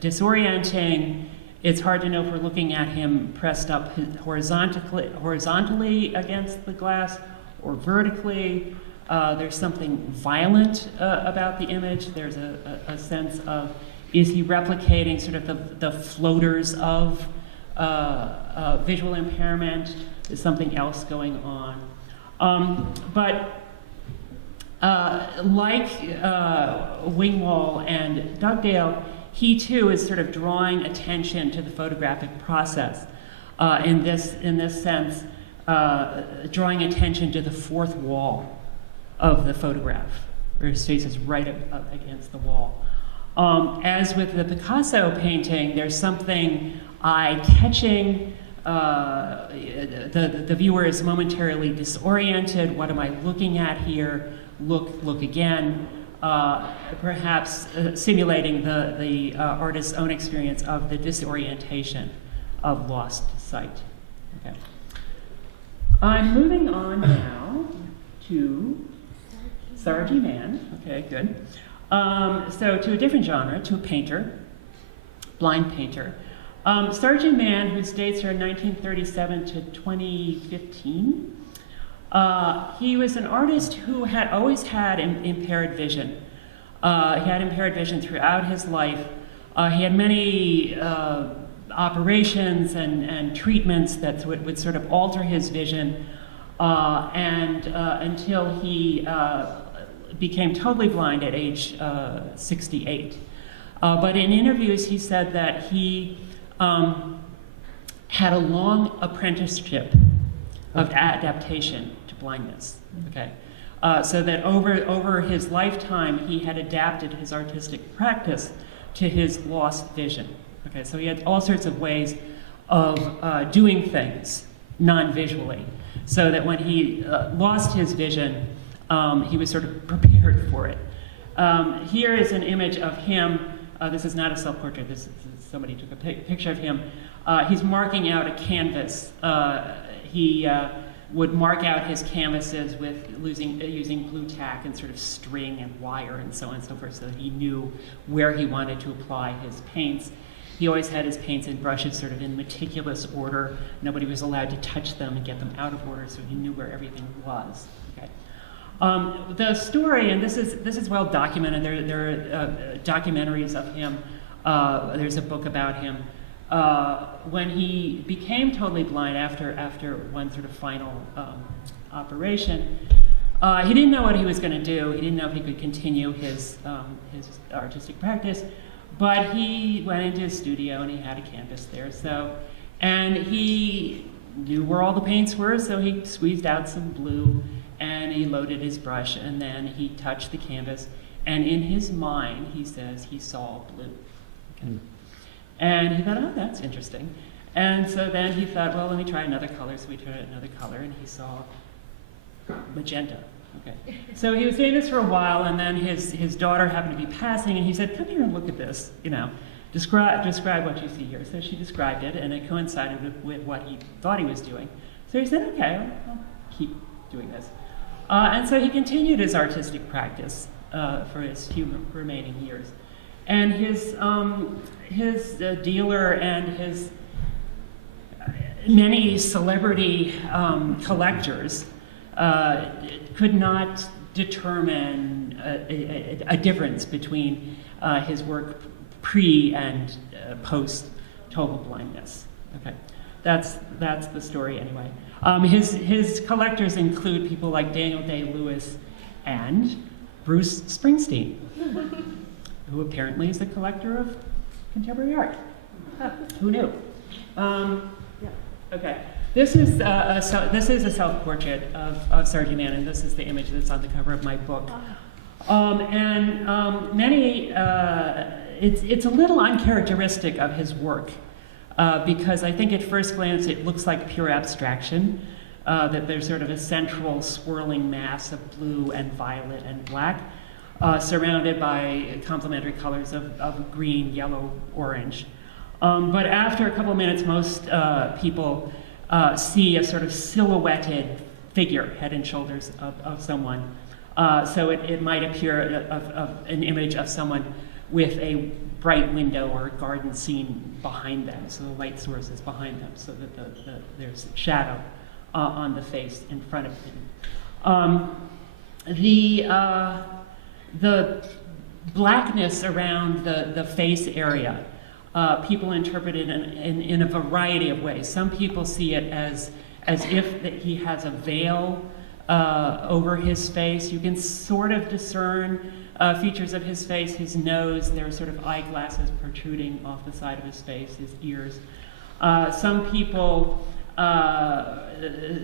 disorienting. It's hard to know if we're looking at him pressed up horizontally against the glass or vertically. There's something violent about the image. There's a sense of, is he replicating sort of the floaters of visual impairment? Is something else going on? But like Wingwall and Dugdale, he too is sort of drawing attention to the photographic process. In this sense, drawing attention to the fourth wall of the photograph, where his face is right up against the wall. As with the Picasso painting, there's something eye-catching. The viewer is momentarily disoriented. What am I looking at here? Look again. Perhaps simulating the artist's own experience of the disorientation of lost sight. Okay. I'm moving on now to Sarji Mann. Okay, good. So to a different genre, to a painter, blind painter. Sarji Mann, whose dates are 1937 to 2015, he was an artist who had always had impaired vision. He had impaired vision throughout his life. He had many operations and treatments that would sort of alter his vision, and until he became totally blind at age 68. But in interviews, he said that he had a long apprenticeship of adaptation to blindness. Okay, so that over his lifetime, he had adapted his artistic practice to his lost vision. Okay, so he had all sorts of ways of doing things non-visually, so that when he lost his vision, he was sort of prepared for it. Here is an image of him. This is not a self-portrait. This is somebody took a picture of him. He's marking out a canvas. He would mark out his canvases with using blue tack and sort of string and wire and so on and so forth, so that he knew where he wanted to apply his paints. He always had his paints and brushes sort of in meticulous order. Nobody was allowed to touch them and get them out of order, so he knew where everything was. Okay. The story, and this is well documented. There are documentaries of him. There's a book about him. When he became totally blind after one sort of final operation, he didn't know what he was going to do. He didn't know if he could continue his artistic practice, but he went into his studio and he had a canvas there. And he knew where all the paints were, so he squeezed out some blue and he loaded his brush, and then he touched the canvas, and in his mind, he says he saw blue. Okay. And he thought, oh, that's interesting. And so then he thought, well, let me try another color. So he tried another color, and he saw magenta. Okay. So he was doing this for a while, and then his daughter happened to be passing, and he said, come here and look at this. Describe what you see here. So she described it, and it coincided with what he thought he was doing. So he said, okay, I'll keep doing this. And so he continued his artistic practice for his few remaining years. And his dealer and his many celebrity collectors could not determine a difference between his work pre and post total blindness. Okay, that's the story anyway. His collectors include people like Daniel Day-Lewis and Bruce Springsteen, who apparently is a collector of contemporary art. Who knew? Okay, this is a self-portrait of Sergeant Man, and this is the image that's on the cover of my book. It's a little uncharacteristic of his work because I think at first glance it looks like pure abstraction, that there's sort of a central swirling mass of blue and violet and black, surrounded by complementary colors of green, yellow, orange. But after a couple of minutes, most people see a sort of silhouetted figure, head and shoulders of someone. So it might appear of an image of someone with a bright window or a garden scene behind them, so the light source is behind them, so that there's shadow on the face in front of them. The blackness around the face area, people interpret it in a variety of ways. Some people see it as if that he has a veil over his face. You can sort of discern features of his face, his nose. There are sort of eyeglasses protruding off the side of his face, his ears. Some people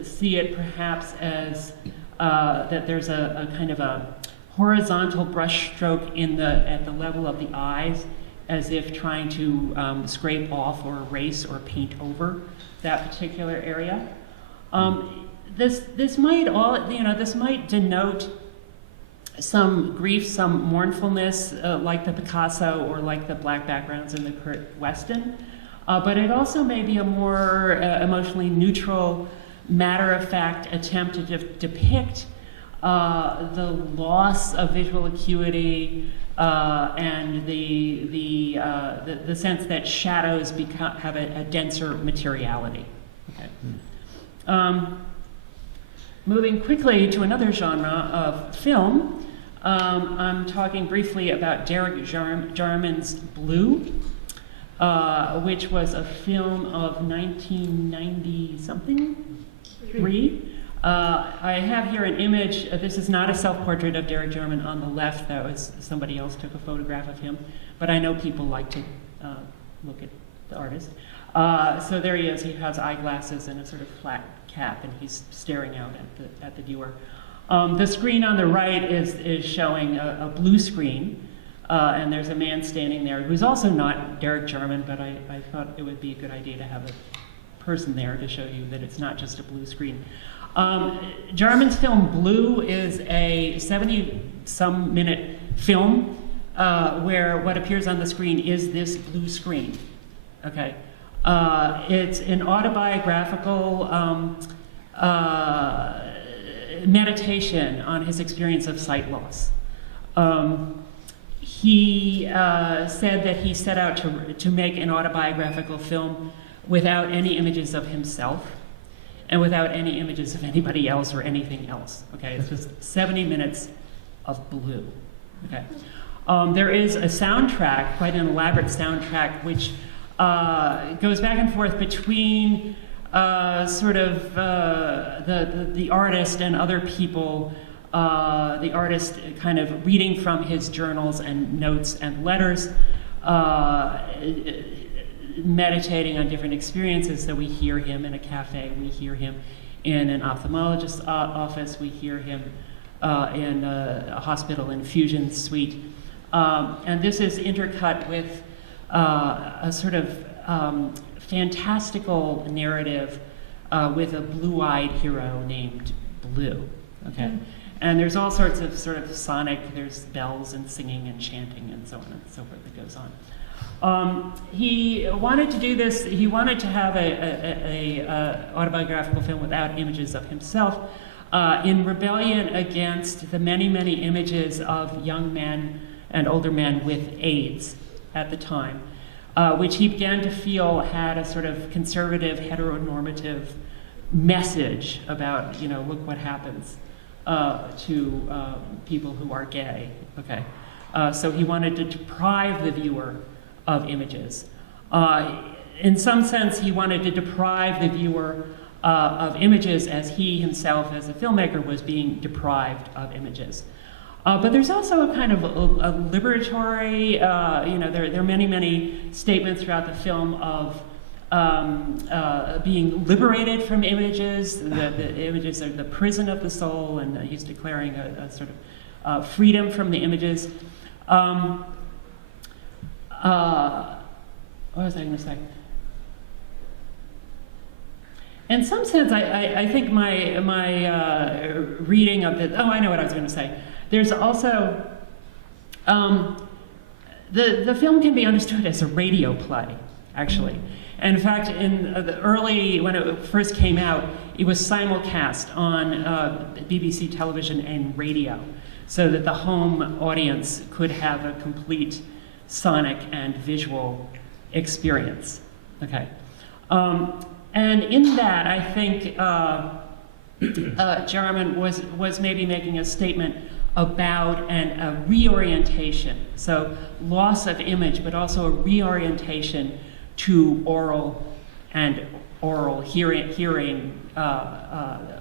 see it perhaps as that there's a kind of a horizontal brush stroke at the level of the eyes, as if trying to scrape off or erase or paint over that particular area. This might denote some grief, some mournfulness, like the Picasso or like the black backgrounds in the Kurt Weston. But it also may be a more emotionally neutral, matter-of-fact attempt to depict the loss of visual acuity and the sense that shadows have a denser materiality. Okay. Moving quickly to another genre of film, I'm talking briefly about Derek Jarman's Blue, which was a film of 1990-something, 3. I have here an image. This is not a self-portrait of Derek Jarman on the left. That was somebody else took a photograph of him. But I know people like to look at the artist. So there he is. He has eyeglasses and a sort of flat cap, and he's staring out at the viewer. The screen on the right is showing a blue screen, and there's a man standing there who's also not Derek Jarman, but I thought it would be a good idea to have a person there to show you that it's not just a blue screen. Jarman's film Blue is a 70-some minute film where what appears on the screen is this blue screen. Okay. It's an autobiographical meditation on his experience of sight loss. he said that he set out to make an autobiographical film without any images of himself and without any images of anybody else or anything else. Okay, it's just 70 minutes of blue. Okay, there is a soundtrack, quite an elaborate soundtrack, which goes back and forth between sort of the artist and other people. The artist kind of reading from his journals and notes and letters, meditating on different experiences. So we hear him in a cafe, we hear him in an ophthalmologist's office, we hear him in a hospital infusion suite. And this is intercut with a sort of fantastical narrative with a blue-eyed hero named Blue. Okay. And there's all sorts of sort of sonic, there's bells and singing and chanting and so on and so forth that goes on. He wanted to do this, he wanted to have a autobiographical film without images of himself in rebellion against the many, many images of young men and older men with AIDS at the time, which he began to feel had a sort of conservative, heteronormative message about, you know, look what happens to people who are gay. Okay, so he wanted to deprive the viewer of images. In some sense, he wanted to deprive the viewer of images as he himself, as a filmmaker, was being deprived of images. But there's also a kind of a liberatory, you know, there are many, many statements throughout the film of being liberated from images. The images are the prison of the soul, and he's declaring a sort of freedom from the images. What was I going to say? In some sense, I think my reading of the, I know what I was going to say. There's also, the film can be understood as a radio play, actually. And in fact, in the early, when it first came out, it was simulcast on BBC television and radio, so that the home audience could have a complete sonic and visual experience. Okay. And in that, I think Jarman was maybe making a statement about a reorientation. So loss of image, but also a reorientation to oral hearing,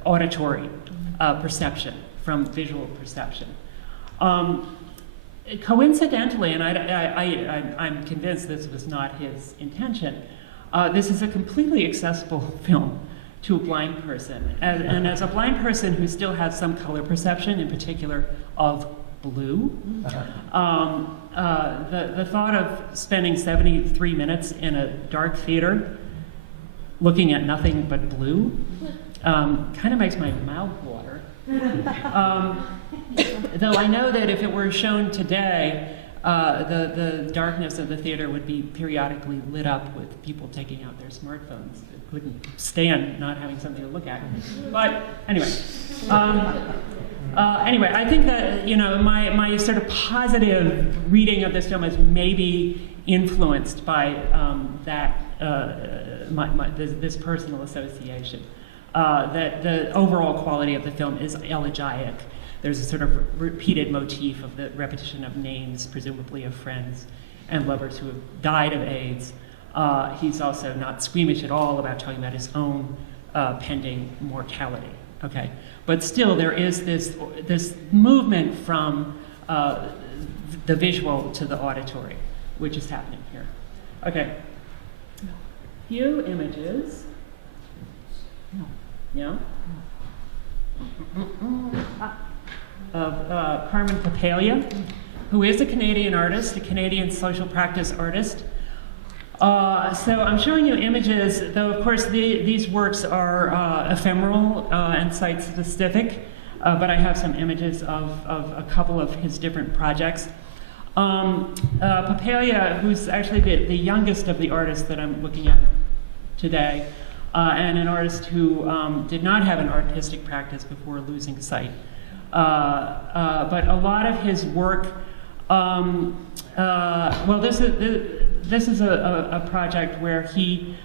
auditory perception from visual perception. Coincidentally, and I'm convinced this was not his intention, this is a completely accessible film to a blind person. And as a blind person who still has some color perception, in particular of blue, the thought of spending 73 minutes in a dark theater looking at nothing but blue kind of makes my mouth water. Though I know that if it were shown today, the darkness of the theater would be periodically lit up with people taking out their smartphones. They couldn't stand not having something to look at. But anyway, I think that, you know, my sort of positive reading of this film is maybe influenced by this personal association. That the overall quality of the film is elegiac. There's a sort of repeated motif of the repetition of names, presumably of friends and lovers who have died of AIDS. He's also not squeamish at all about talking about his own pending mortality. Okay, but still there is this movement from the visual to the auditory, which is happening here. Okay, few images. Yeah. Of Carmen Papalia, who is a Canadian artist, a Canadian social practice artist. So I'm showing you images, though of course these works are ephemeral and site-specific, but I have some images of a couple of his different projects. Papalia, who's actually the youngest of the artists that I'm looking at today, and an artist who did not have an artistic practice before losing sight. But a lot of his work Well, this is a project where he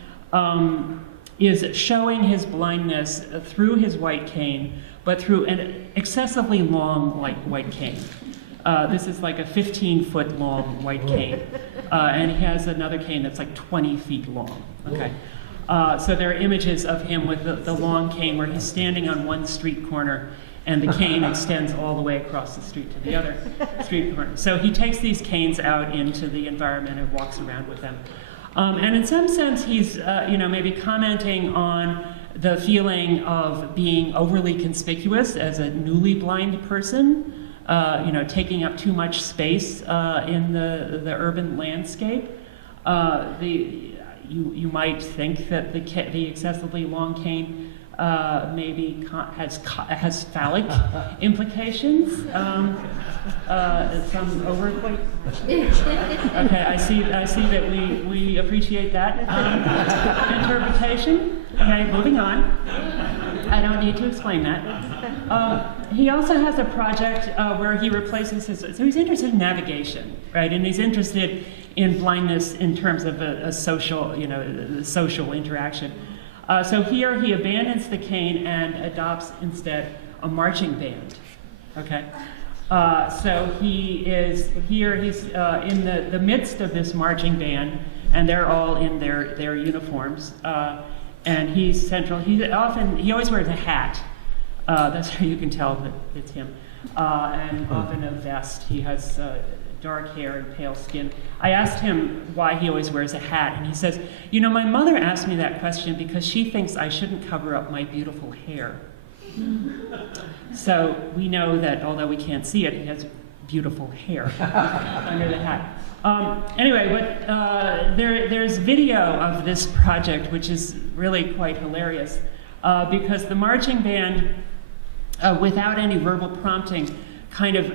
is showing his blindness through his white cane, but through an excessively long white cane. This is like a 15-foot long white cane, and he has another cane that's like 20 feet long. Okay, so there are images of him with the long cane where he's standing on one street corner, and the cane extends all the way across the street to the other street corner. So he takes these canes out into the environment and walks around with them. And in some sense, he's maybe commenting on the feeling of being overly conspicuous as a newly blind person, taking up too much space in the urban landscape. You might think that the excessively long cane maybe has phallic implications. Some overweight. Okay, I see that we appreciate that interpretation. Okay, moving on. I don't need to explain that. He also has a project where he replaces so he's interested in navigation, right? And he's interested in blindness in terms of a social, social interaction. So here he abandons the cane and adopts instead a marching band. Okay, so he is here. He's in the midst of this marching band, and they're all in their uniforms. And he's central. He always wears a hat. That's how you can tell that it's him. And often a vest. He has dark hair and pale skin. I asked him why he always wears a hat, and he says, my mother asked me that question because she thinks I shouldn't cover up my beautiful hair. So we know that although we can't see it, he has beautiful hair under the hat. Anyway, but there's video of this project, which is really quite hilarious, because the marching band, without any verbal prompting, kind of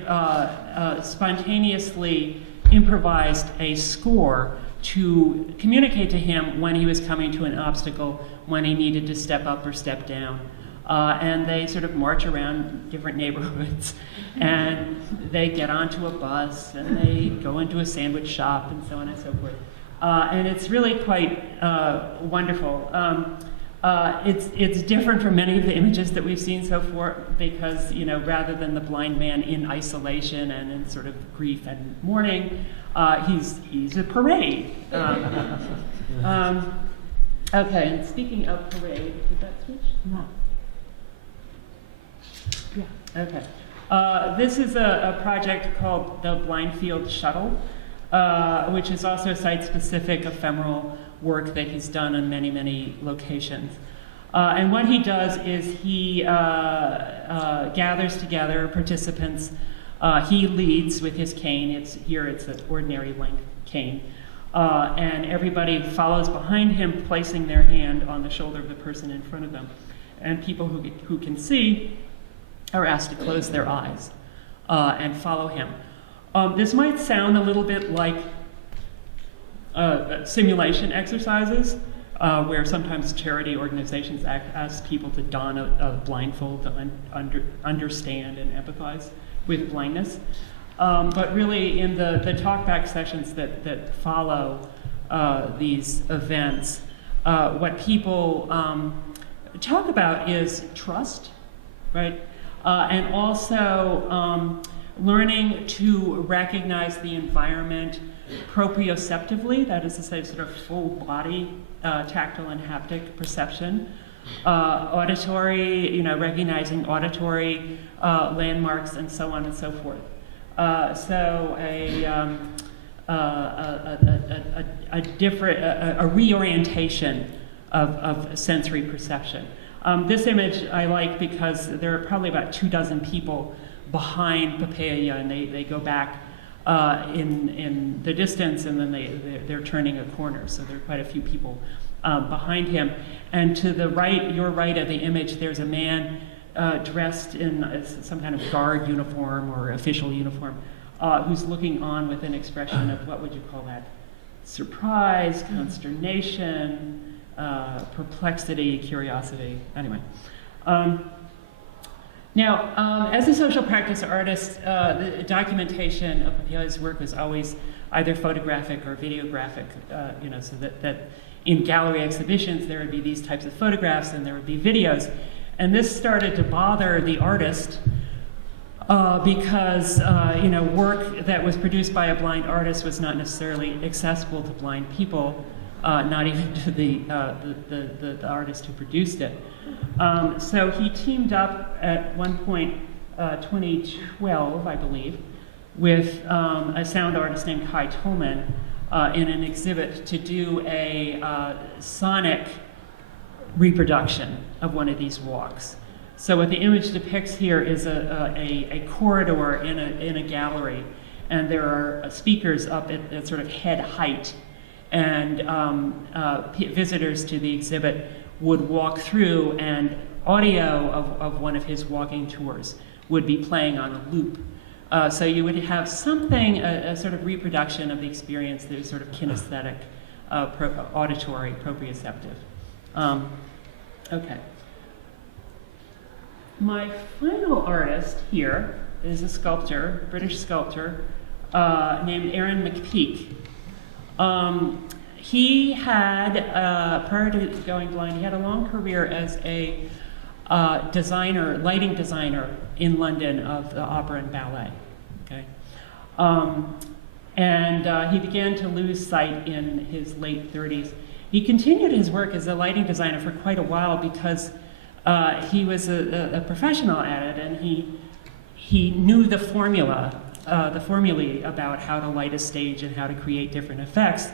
spontaneously improvised a score to communicate to him when he was coming to an obstacle, when he needed to step up or step down. And they sort of march around different neighborhoods, and they get onto a bus, and they go into a sandwich shop, and so on and so forth. And it's really quite wonderful. It's different from many of the images that we've seen so far because, rather than the blind man in isolation and in sort of grief and mourning, he's a parade. Okay, and speaking of parade, did that switch? No. Yeah. Okay. This is a project called the Blindfield Shuttle, which is also site-specific ephemeral work that he's done in many, many locations. And what he does is he gathers together participants. He leads with his cane. It's an ordinary length cane. And everybody follows behind him, placing their hand on the shoulder of the person in front of them. And people who can see are asked to close their eyes and follow him. This might sound a little bit like simulation exercises, where sometimes charity organizations ask people to don a blindfold to understand and empathize with blindness. But really, in the talkback sessions that follow these events, what people talk about is trust, right? And also learning to recognize the environment proprioceptively, that is to say, sort of full body tactile and haptic perception. Auditory, recognizing auditory landmarks and so on and so forth. So a reorientation of sensory perception. This image I like because there are probably about 24 people behind Papaya, and they go back in the distance, and then they're turning a corner. So there are quite a few people behind him. And to the right, your right of the image, there's a man dressed in some kind of guard uniform or official uniform, who's looking on with an expression of, what would you call that? Surprise, consternation, perplexity, curiosity. Anyway. Now, as a social practice artist, the documentation of Papilla's work was always either photographic or videographic, so that in gallery exhibitions there would be these types of photographs and there would be videos. And this started to bother the artist because work that was produced by a blind artist was not necessarily accessible to blind people, not even to the artist who produced it. So he teamed up at one point, 2012, I believe, with a sound artist named Kai Tolman in an exhibit to do a sonic reproduction of one of these walks. So what the image depicts here is a corridor in a gallery, and there are speakers up at sort of head height, and visitors to the exhibit would walk through, and audio of one of his walking tours would be playing on a loop. So you would have something, a sort of reproduction of the experience that is sort of kinesthetic, auditory, proprioceptive. Okay. My final artist here is a sculptor, British sculptor, named Aaron McPeak. He had, prior to going blind, he had a long career as a designer, lighting designer in London of the opera and ballet. Okay, and he began to lose sight in his late 30s. He continued his work as a lighting designer for quite a while because he was a professional at it, and he knew the formulae about how to light a stage and how to create different effects,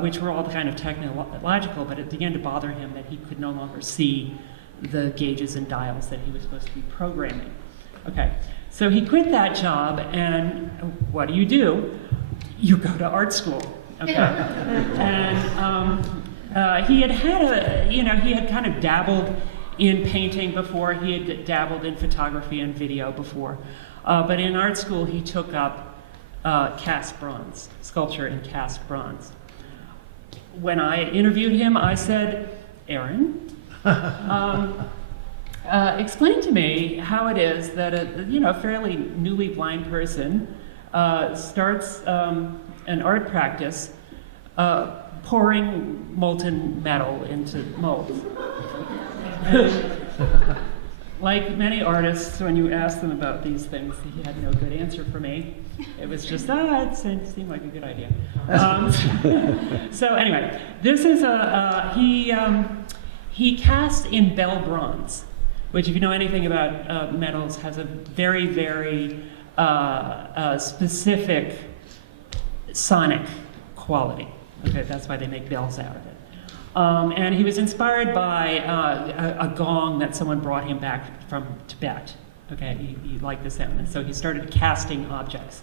which were all kind of technological, but it began to bother him that he could no longer see the gauges and dials that he was supposed to be programming. Okay, so he quit that job, and what do? You go to art school. Okay, and he had kind of dabbled in painting before. He had dabbled in photography and video before, but in art school he took up cast bronze, sculpture in cast bronze. When I interviewed him, I said, Aaron, explain to me how it is that a fairly newly blind person starts an art practice pouring molten metal into molds. Like many artists, when you ask them about these things, he had no good answer for me. It was just, it seemed like a good idea. So anyway, this is he cast in bell bronze, which, if you know anything about metals, has a very, very specific sonic quality. Okay, that's why they make bells out of it. And he was inspired by a gong that someone brought him back from Tibet. Okay, he liked the sound, and so he started casting objects.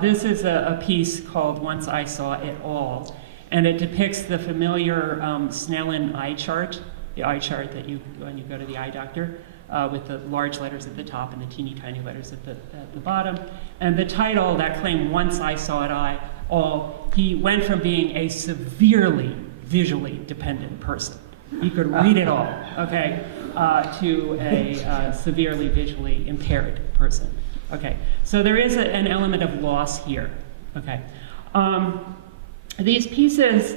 This is a piece called Once I Saw It All, and it depicts the familiar Snellen eye chart, the eye chart that when you go to the eye doctor, with the large letters at the top and the teeny tiny letters at the bottom. And the title, that claim, Once I Saw It All, he went from being a severely visually dependent person. He could read it all, okay, to a severely visually impaired person. Okay, so there is an element of loss here. Okay, these pieces.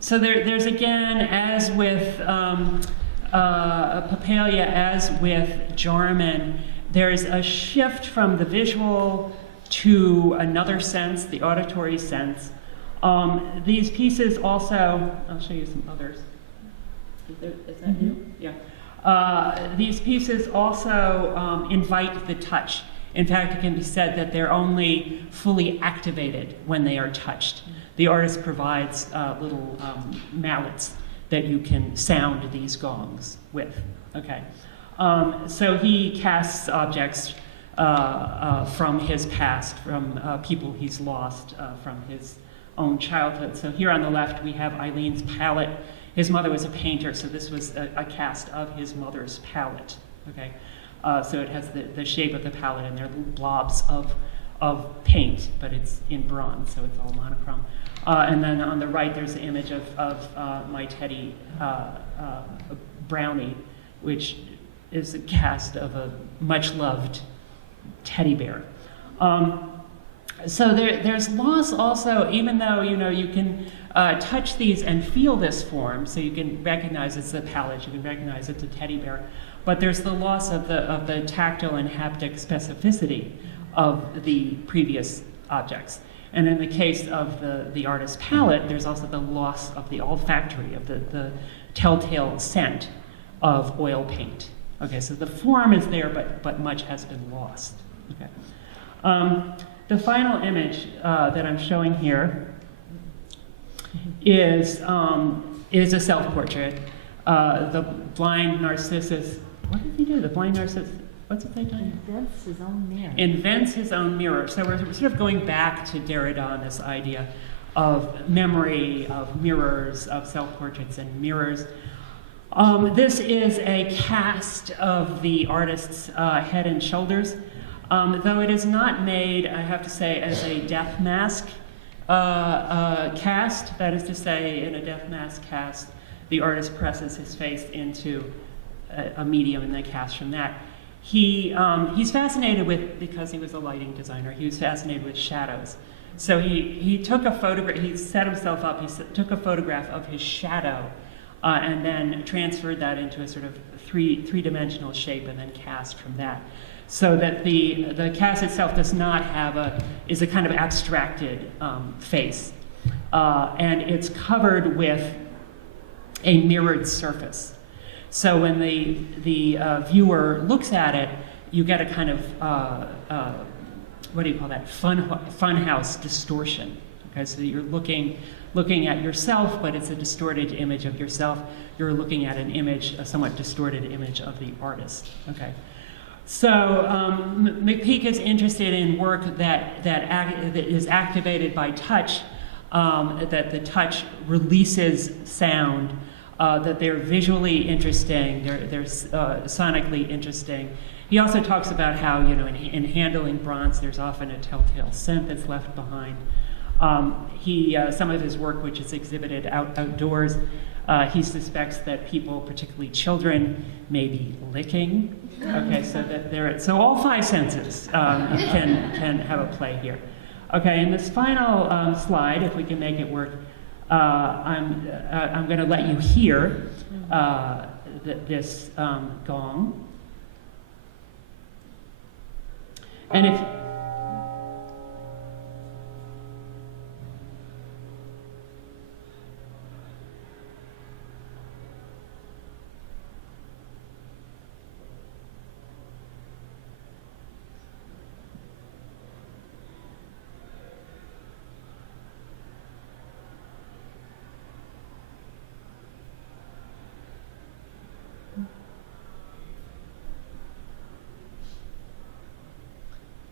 So there's again, as with Papilla, as with Jarman, there's a shift from the visual to another sense, the auditory sense. These pieces also, I'll show you some others. Is that new? Yeah. These pieces also invite the touch. In fact, it can be said that they're only fully activated when they are touched. The artist provides little mallets that you can sound these gongs with. Okay. So he casts objects from his past, from people he's lost, from his own childhood. So here on the left we have Eileen's palette. His mother was a painter, so this was a cast of his mother's palette. Okay, so it has the shape of the palette, and there are little blobs of paint, but it's in bronze, so it's all monochrome. And then on the right there's the image of my Teddy Brownie, which is a cast of a much-loved teddy bear. So there's loss also, even though you can touch these and feel this form, so you can recognize it's a palette, you can recognize it's a teddy bear, but there's the loss of the tactile and haptic specificity of the previous objects. And in the case of the artist's palette, there's also the loss of the olfactory, of the telltale scent of oil paint. Okay, so the form is there, but much has been lost. Okay. The final image that I'm showing here is a self-portrait. The blind Narcissus. What did he do? The blind Narcissus. What's it say? Invents his own mirror. Invents his own mirror. So we're sort of going back to Derrida on this idea of memory, of mirrors, of self-portraits and mirrors. This is a cast of the artist's head and shoulders, though it is not made, I have to say, as a death mask cast. That is to say, in a death mask cast, the artist presses his face into a medium and then casts from that. He's fascinated with, because he was a lighting designer, he was fascinated with shadows. So he took a photograph, he set himself up, took a photograph of his shadow and then transferred that into a sort of three-dimensional shape and then cast from that. So that the cast itself does not have is a kind of abstracted face. And it's covered with a mirrored surface. So when the viewer looks at it, you get a kind of, what do you call that, funhouse distortion. Okay, so you're looking at yourself, but it's a distorted image of yourself. You're looking at an image, a somewhat distorted image of the artist. Okay. So McPeak is interested in work that is activated by touch, that the touch releases sound, that they're visually interesting, they're sonically interesting. He also talks about how, in handling bronze, there's often a telltale scent that's left behind. Some of his work, which is exhibited outdoors, he suspects that people, particularly children, may be licking. Okay, so all five senses can have a play here. Okay, in this final slide, if we can make it work, I'm going to let you hear this gong. And if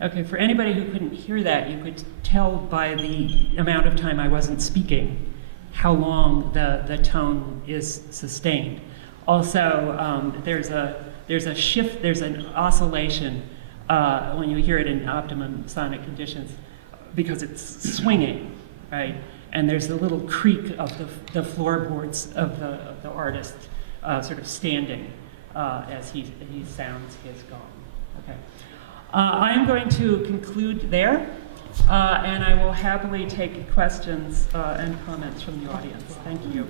Okay, for anybody who couldn't hear that, you could tell by the amount of time I wasn't speaking how long the tone is sustained. Also, there's a shift, there's an oscillation when you hear it in optimum sonic conditions because it's swinging, right? And there's a little creak of the floorboards of the artist sort of standing as he sounds his gong. Okay. I am going to conclude there, and I will happily take questions and comments from the audience. Thank you.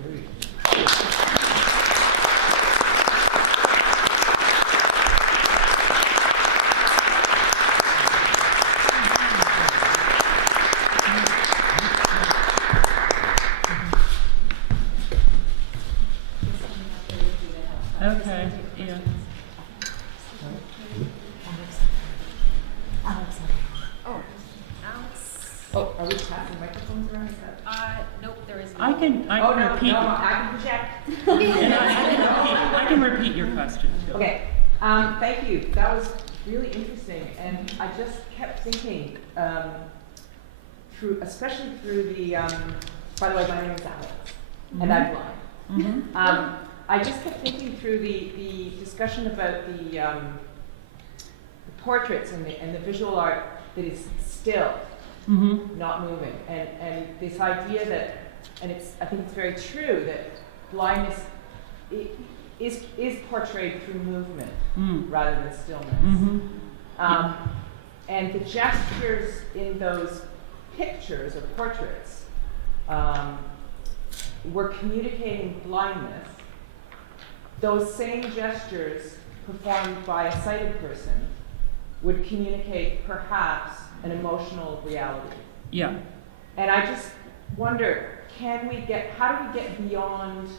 Okay, yeah. Oh, are we passing microphones around? Is that? Nope, there is I can repeat. I can project. And I can repeat your question. Okay, thank you. That was really interesting, and I just kept thinking especially through the. By the way, my name is Alex, and I'm blind. Mm-hmm. I just kept thinking through the discussion about the portraits and the visual art that is still. Mm-hmm. Not moving, and this idea that, and I think it's very true that blindness, is portrayed through movement Mm. rather than stillness. Mm-hmm. And the gestures in those pictures or portraits were communicating blindness. Those same gestures performed by a sighted person would communicate perhaps an emotional reality. Yeah. And I just wonder, how do we get beyond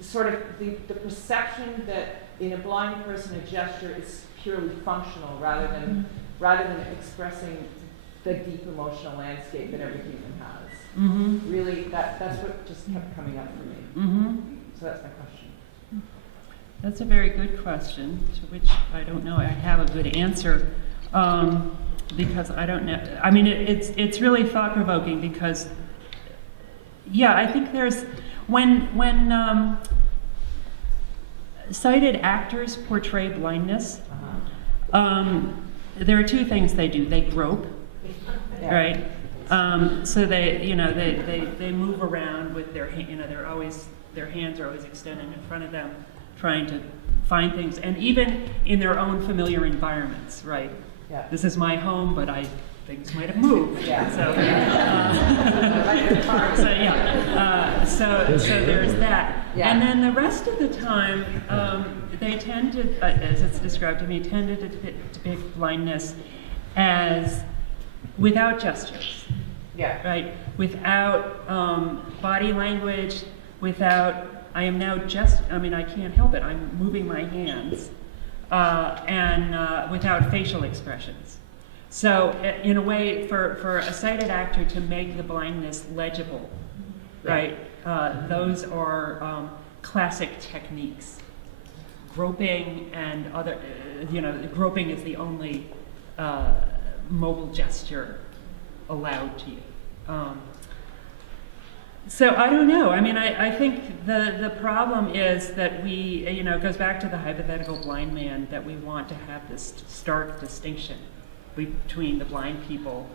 sort of the perception that in a blind person a gesture is purely functional rather than expressing the deep emotional landscape that every human has. Mm-hmm. Really, that's what just kept coming up for me. Mm-hmm. So that's my question. That's a very good question, to which I don't know I have a good answer, because I don't know. I mean, it's really thought-provoking because, yeah, I think there's when sighted actors portray blindness, there are two things they do. They grope, Yeah. right? So they move around with their their hands are always extended in front of them, trying to find things, and even in their own familiar environments, right? Yeah. This is my home, but things might have moved. Yeah. So there's that. Yeah. And then the rest of the time, they tend to, as it's described to me, tend to depict blindness as without gestures, Yeah. right? Without body language, without, I can't help it, I'm moving my hands, and without facial expressions. So in a way, for a sighted actor to make the blindness legible, right, those are classic techniques. Groping and other, groping is the only mobile gesture allowed to you. So I don't know. I mean, I think the problem is that we, it goes back to the hypothetical blind man, that we want to have this stark distinction between the blind people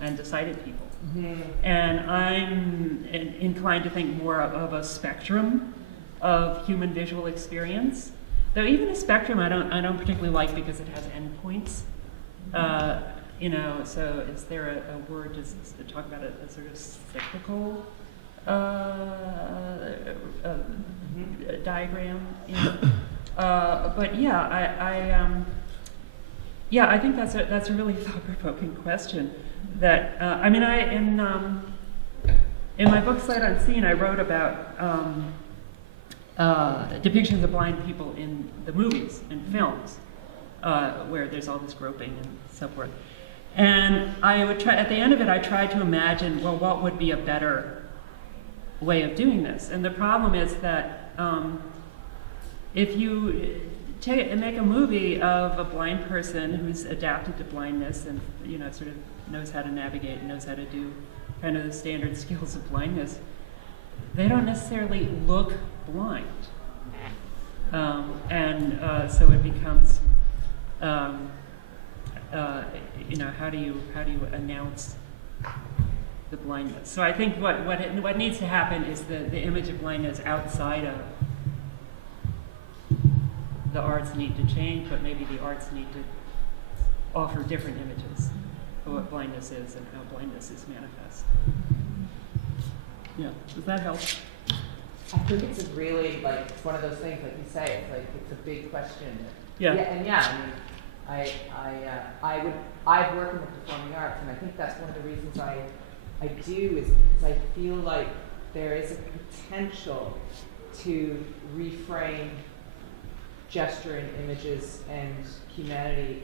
and the sighted people. Mm-hmm. And I'm inclined to think more of a spectrum of human visual experience. Though even a spectrum I don't particularly like because it has endpoints. So is there a word to talk about a sort of cyclical diagram? But I think that's a really thought-provoking question. That in my book Sight Unseen, I wrote about depictions of blind people in the movies and films, where there's all this groping and so forth. And I would try, at the end of it, I tried to imagine, well, what would be a better way of doing this? And the problem is that if you make a movie of a blind person who's adapted to blindness and sort of knows how to navigate, knows how to do kind of the standard skills of blindness, they don't necessarily look blind, so it becomes, how do you announce the blindness? So I think what needs to happen is the image of blindness outside of the arts need to change, but maybe the arts need to offer different images of what blindness is and how blindness is manifest. Yeah, does that help? I think it's a really, it's one of those things, like you say, it's a big question. Yeah. I've worked in the performing arts, and I think that's one of the reasons I do, is because I feel like there is a potential to reframe gesture and images and humanity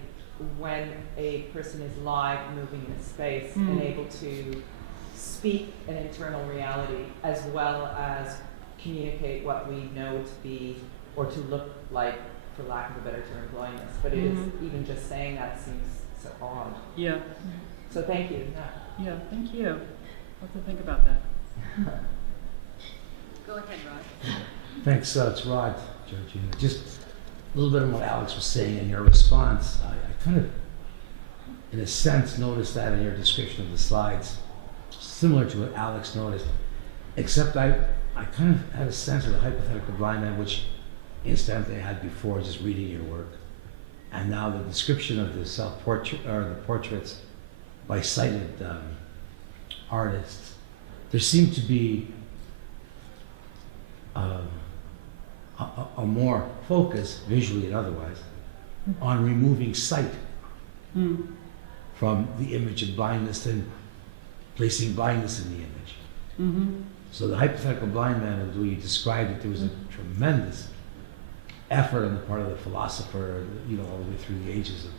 when a person is live, moving in a space, and able to speak an internal reality as well as communicate what we know to be or to look like, for lack of a better term, blindness. But it is, even just saying that seems so odd. Yeah. So thank you. Yeah, thank you. What to think about that? Go ahead, Rod. Thanks, it's Rod, Georgina. Just a little bit of what Alex was saying in your response. I kind of, in a sense, noticed that in your description of the slides, similar to what Alex noticed, except I I kind of had a sense of the hypothetical blind man, which incidentally I had before just reading your work, and now the description of the self-portrait or the portraits by sighted artists. There seemed to be a more focus, visually and otherwise, on removing sight from the image of blindness and placing blindness in the image. Mm-hmm. So the hypothetical blind man, the way you described it, there was a tremendous effort on the part of the philosopher, you know, all the way through the ages of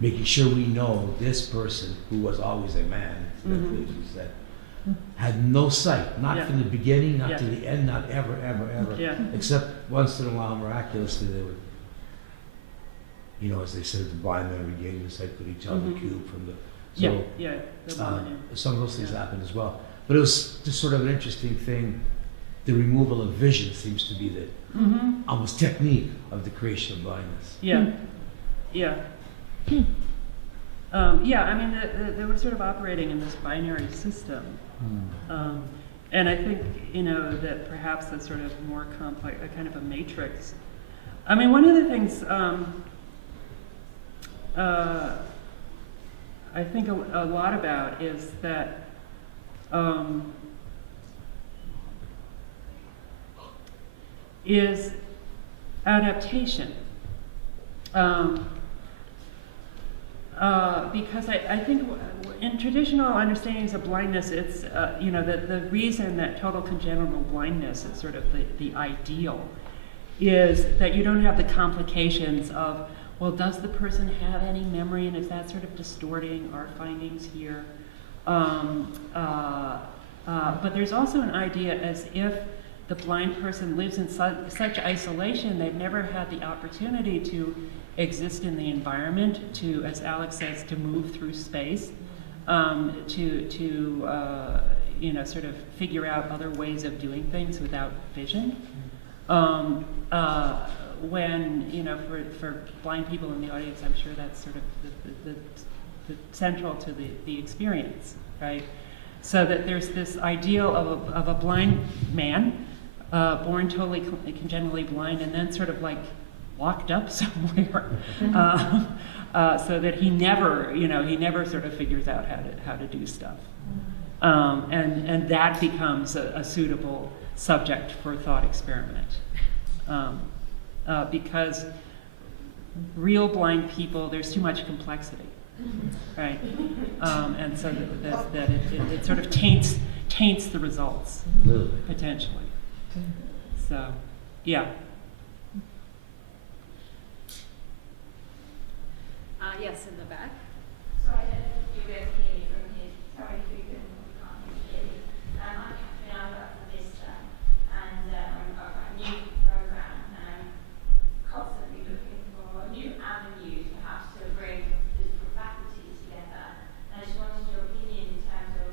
making sure we know this person who was always a man, as you said, had no sight, not Yeah. from the beginning, not Yeah. to the end, not ever, Yeah. except once in a while, miraculously, they would, you know, as they said, the blind man regained his sight, but he tell the cube from the, so Yeah. The millennium. some of those things Yeah. happened as well. But it was just sort of an interesting thing. The removal of vision seems to be the Mm-hmm. almost technique of the creation of blindness. Yeah. Yeah. Yeah, I mean, they were sort of operating in this binary system. And I think, you know, that perhaps that's sort of more complex, a kind of a matrix. I mean, one of the things I think a lot about is that is adaptation. Because I think in traditional understandings of blindness, it's, you know, the reason that total congenital blindness is sort of the ideal is that you don't have the complications of, well, does the person have any memory, and is that sort of distorting our findings here? But there's also an idea as if the blind person lives in such isolation, they've never had the opportunity to exist in the environment, to, as Alex says, to move through space, you know, sort of figure out other ways of doing things without vision. When, you know, for blind people in the audience, I'm sure that's sort of the central to the experience, right? So that there's this ideal of a blind man, born totally congenitally blind, and then sort of like locked up somewhere, so that he never, you know, he never sort of figures out how to do stuff, and that becomes a suitable subject for thought experiment, because real blind people, there's too much complexity, right? And so that it sort of taints the results potentially. So, yeah. Yes, in the back. So I don't know if you guys hear me from here. Sorry if you can't hear me. I'm Catherine, I work for Vista, and I'm new to the programme, and I'm constantly looking for new avenues perhaps to bring different faculties together. And I just wanted your opinion in terms of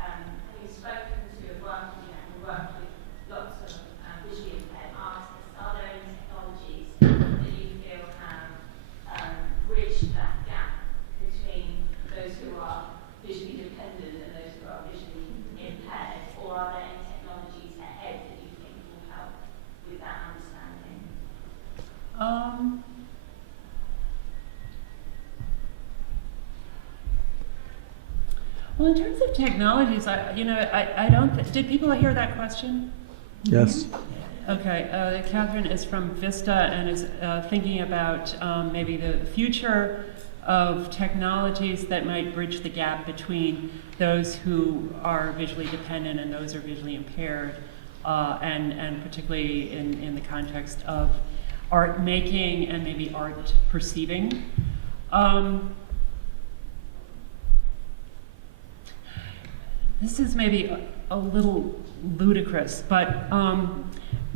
having spoken to we work with lots of visually impaired artists. Are there any technologies that you feel have bridged that gap between those who are visually dependent and those who are visually impaired, or are there any technologies ahead that you think will help with that understanding? Well, in terms of technologies, I don't. Did people hear that question? Yes. Okay, Catherine is from Vista and is thinking about maybe the future of technologies that might bridge the gap between those who are visually dependent and those who are visually impaired, and particularly in the context of art making and maybe art perceiving. This is maybe a little ludicrous, but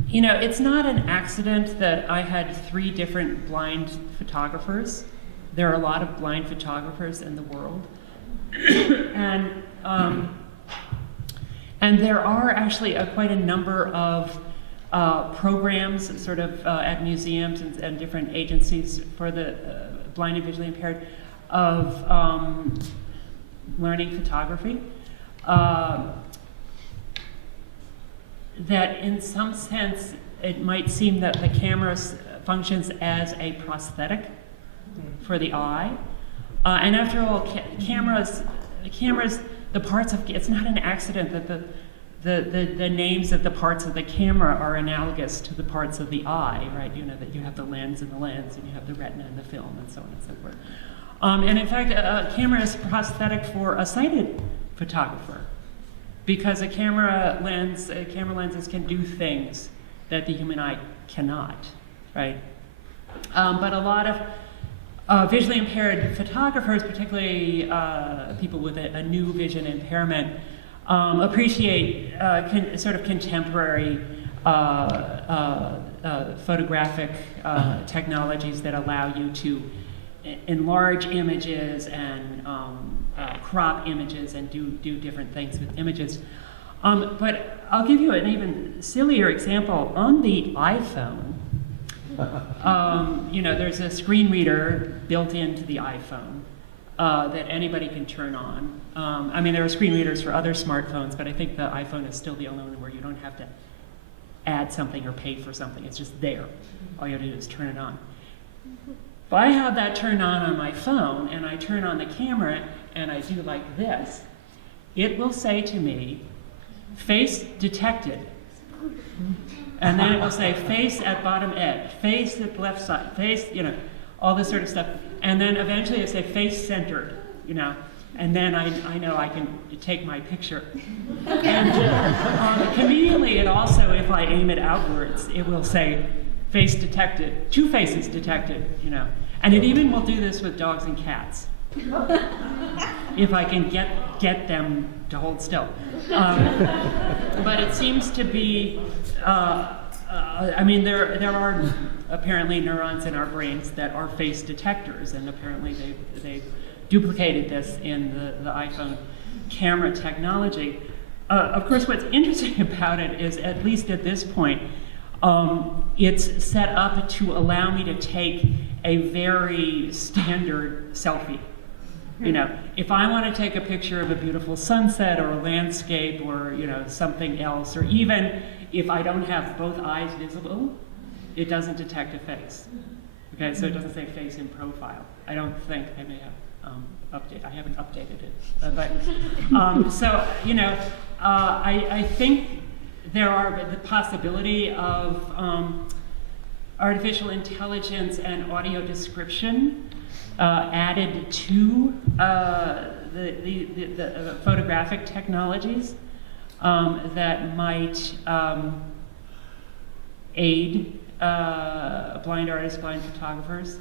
you know, it's not an accident that I had 3 different blind photographers. There are a lot of blind photographers in the world, and there are actually quite a number of programs, sort of at museums and different agencies for the blind and visually impaired, of learning photography. that in some sense it might seem that the camera functions as a prosthetic for the eye. And after all, cameras, the parts of, it's not an accident that the names of the parts of the camera are analogous to the parts of the eye, right? You know, that you have the lens and the lens, and you have the retina and the film, and so on and so forth. And in fact, a camera is prosthetic for a sighted photographer, because camera lenses can do things that the human eye cannot, right? But a lot of visually impaired photographers, particularly people with a new vision impairment, appreciate sort of contemporary photographic technologies that allow you to enlarge images and crop images and do different things with images. But I'll give you an even sillier example. On the iPhone, you know, there's a screen reader built into the iPhone that anybody can turn on. I mean, there are screen readers for other smartphones, but I think the iPhone is still the only one where you don't have to add something or pay for something. It's just there. All you have to do is turn it on. If I have that turned on my phone and I turn on the camera and I do like this, it will say to me, face detected. And then it will say face at bottom edge, face at left side, face, you know, all this sort of stuff. And then eventually it'll say face centered, you know. And then I know I can take my picture. And conveniently, it also, if I aim it outwards, it will say face detected, 2 faces detected, you know. And it even will do this with dogs and cats, if I can get them to hold still. But it seems to be, I mean, there are apparently neurons in our brains that are face detectors, and apparently they've duplicated this in the iPhone camera technology. Of course, what's interesting about it is, at least at this point, it's set up to allow me to take a very standard selfie. You know, if I want to take a picture of a beautiful sunset or a landscape or, you know, something else, or even if I don't have both eyes visible, it doesn't detect a face. Okay, so it doesn't say face in profile. I don't think. I may have I haven't updated it. But so, you know, I think there are the possibility of artificial intelligence and audio description added to the photographic technologies that might aid blind artists, blind photographers.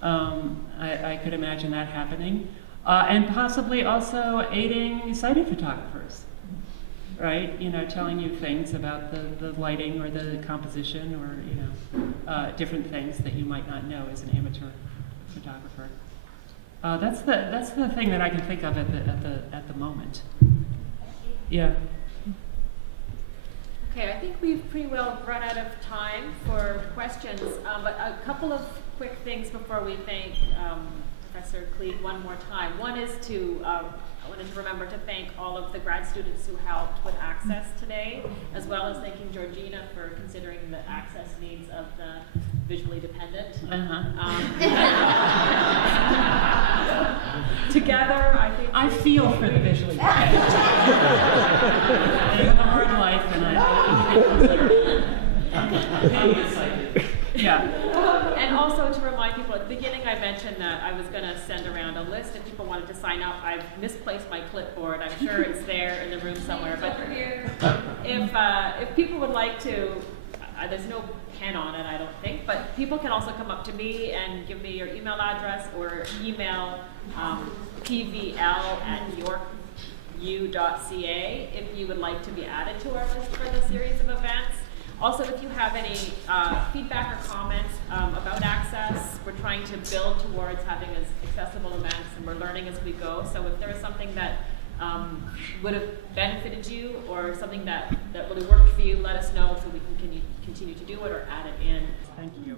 I could imagine that happening. And possibly also aiding sighted photographers, right? You know, telling you things about the lighting or the composition or, you know, different things that you might not know as an amateur photographer. That's the thing that I can think of at the moment. Yeah. Okay, I think we've pretty well run out of time for questions, but a couple of quick things before we thank Professor Kleege one more time. One is I wanted to remember to thank all of the grad students who helped with access today, as well as thanking Georgina for considering the access needs of the visually dependent. Together, I think I feel for the visually impaired. They have a hard life, and yeah. And also to remind people, at the beginning I mentioned that I was going to send around a list if people wanted to sign up. I've misplaced my clipboard. I'm sure it's there in the room somewhere. But if people would like to, there's no pen on it, I don't think, but people can also come up to me and give me your email address or email pvl@yorku.ca if you would like to be added to our list for the series of events. Also, if you have any feedback or comments about access, we're trying to build towards having as accessible events, and we're learning as we go. So if there is something that would have benefited you or something that really worked for you, let us know so we can continue to do it or add it in. Thank you.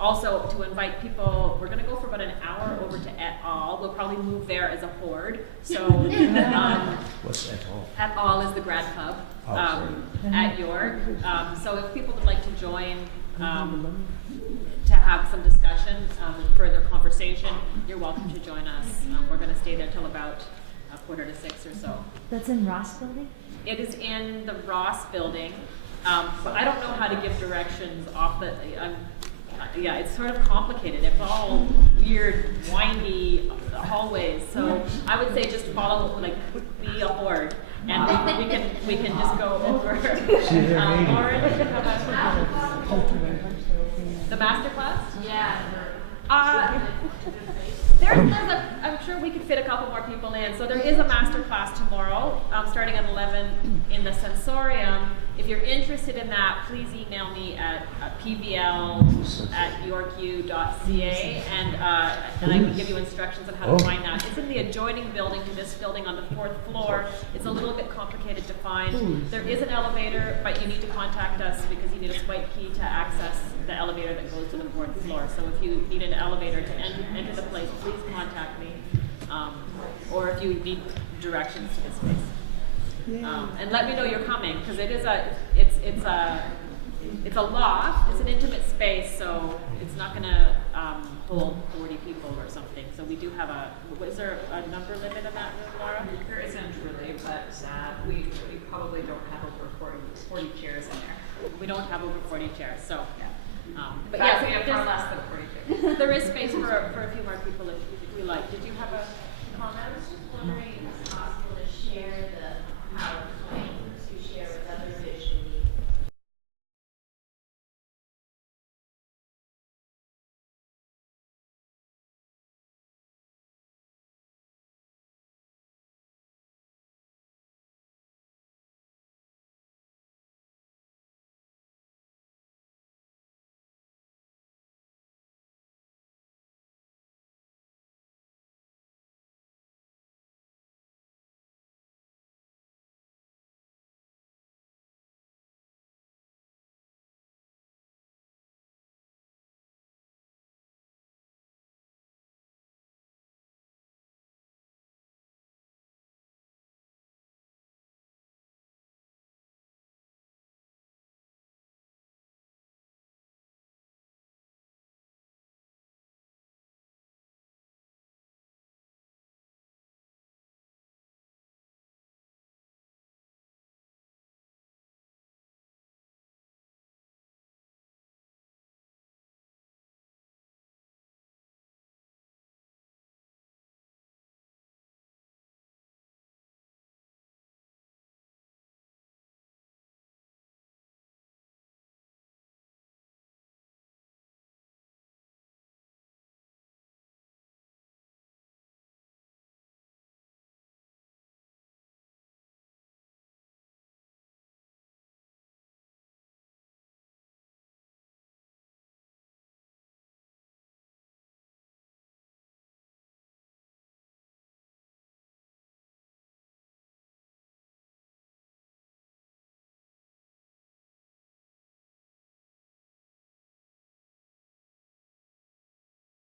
Also, to invite people, we're gonna go for about an hour over to et al. We'll probably move there as a horde. So, What's at all? et al. Is the grad pub Oh, sorry. at York. So if people would like to join, to have some discussion, and further conversation, you're welcome to join us. We're gonna stay there till about 5:45 or so. That's in Ross Building? It is in the Ross building, but I don't know how to give directions off the, yeah, it's sort of complicated. It's all weird, windy hallways. So I would say just follow, like, be a horde, and we can just go over. Lauren, did you have the master class? Yeah. I'm sure we could fit a couple more people in. So there is a master class tomorrow, starting at 11 in the sensorium. If you're interested in that, please email me at pbl@yorku.ca, and I can give you instructions on how to find that. It's in the adjoining building to this building on the 4th floor. It's a little bit complicated to find. There is an elevator, but you need to contact us because you need a swipe key to access the elevator that goes to the 4th floor. So if you need an elevator to enter the place, please contact me. Or if you need directions to this place. And let me know you're coming, because it's a loft. It's an intimate space, so it's not going to hold 40 people or something. So we do have is there a number limit on that room, Laura? There isn't really, but we probably don't have over 40 chairs in there. We don't have over 40 chairs, so. But In fact, yeah, we have far less than 40 chairs. there is space for a few more people if you like. Did you have a comment? I was just wondering if it's possible to share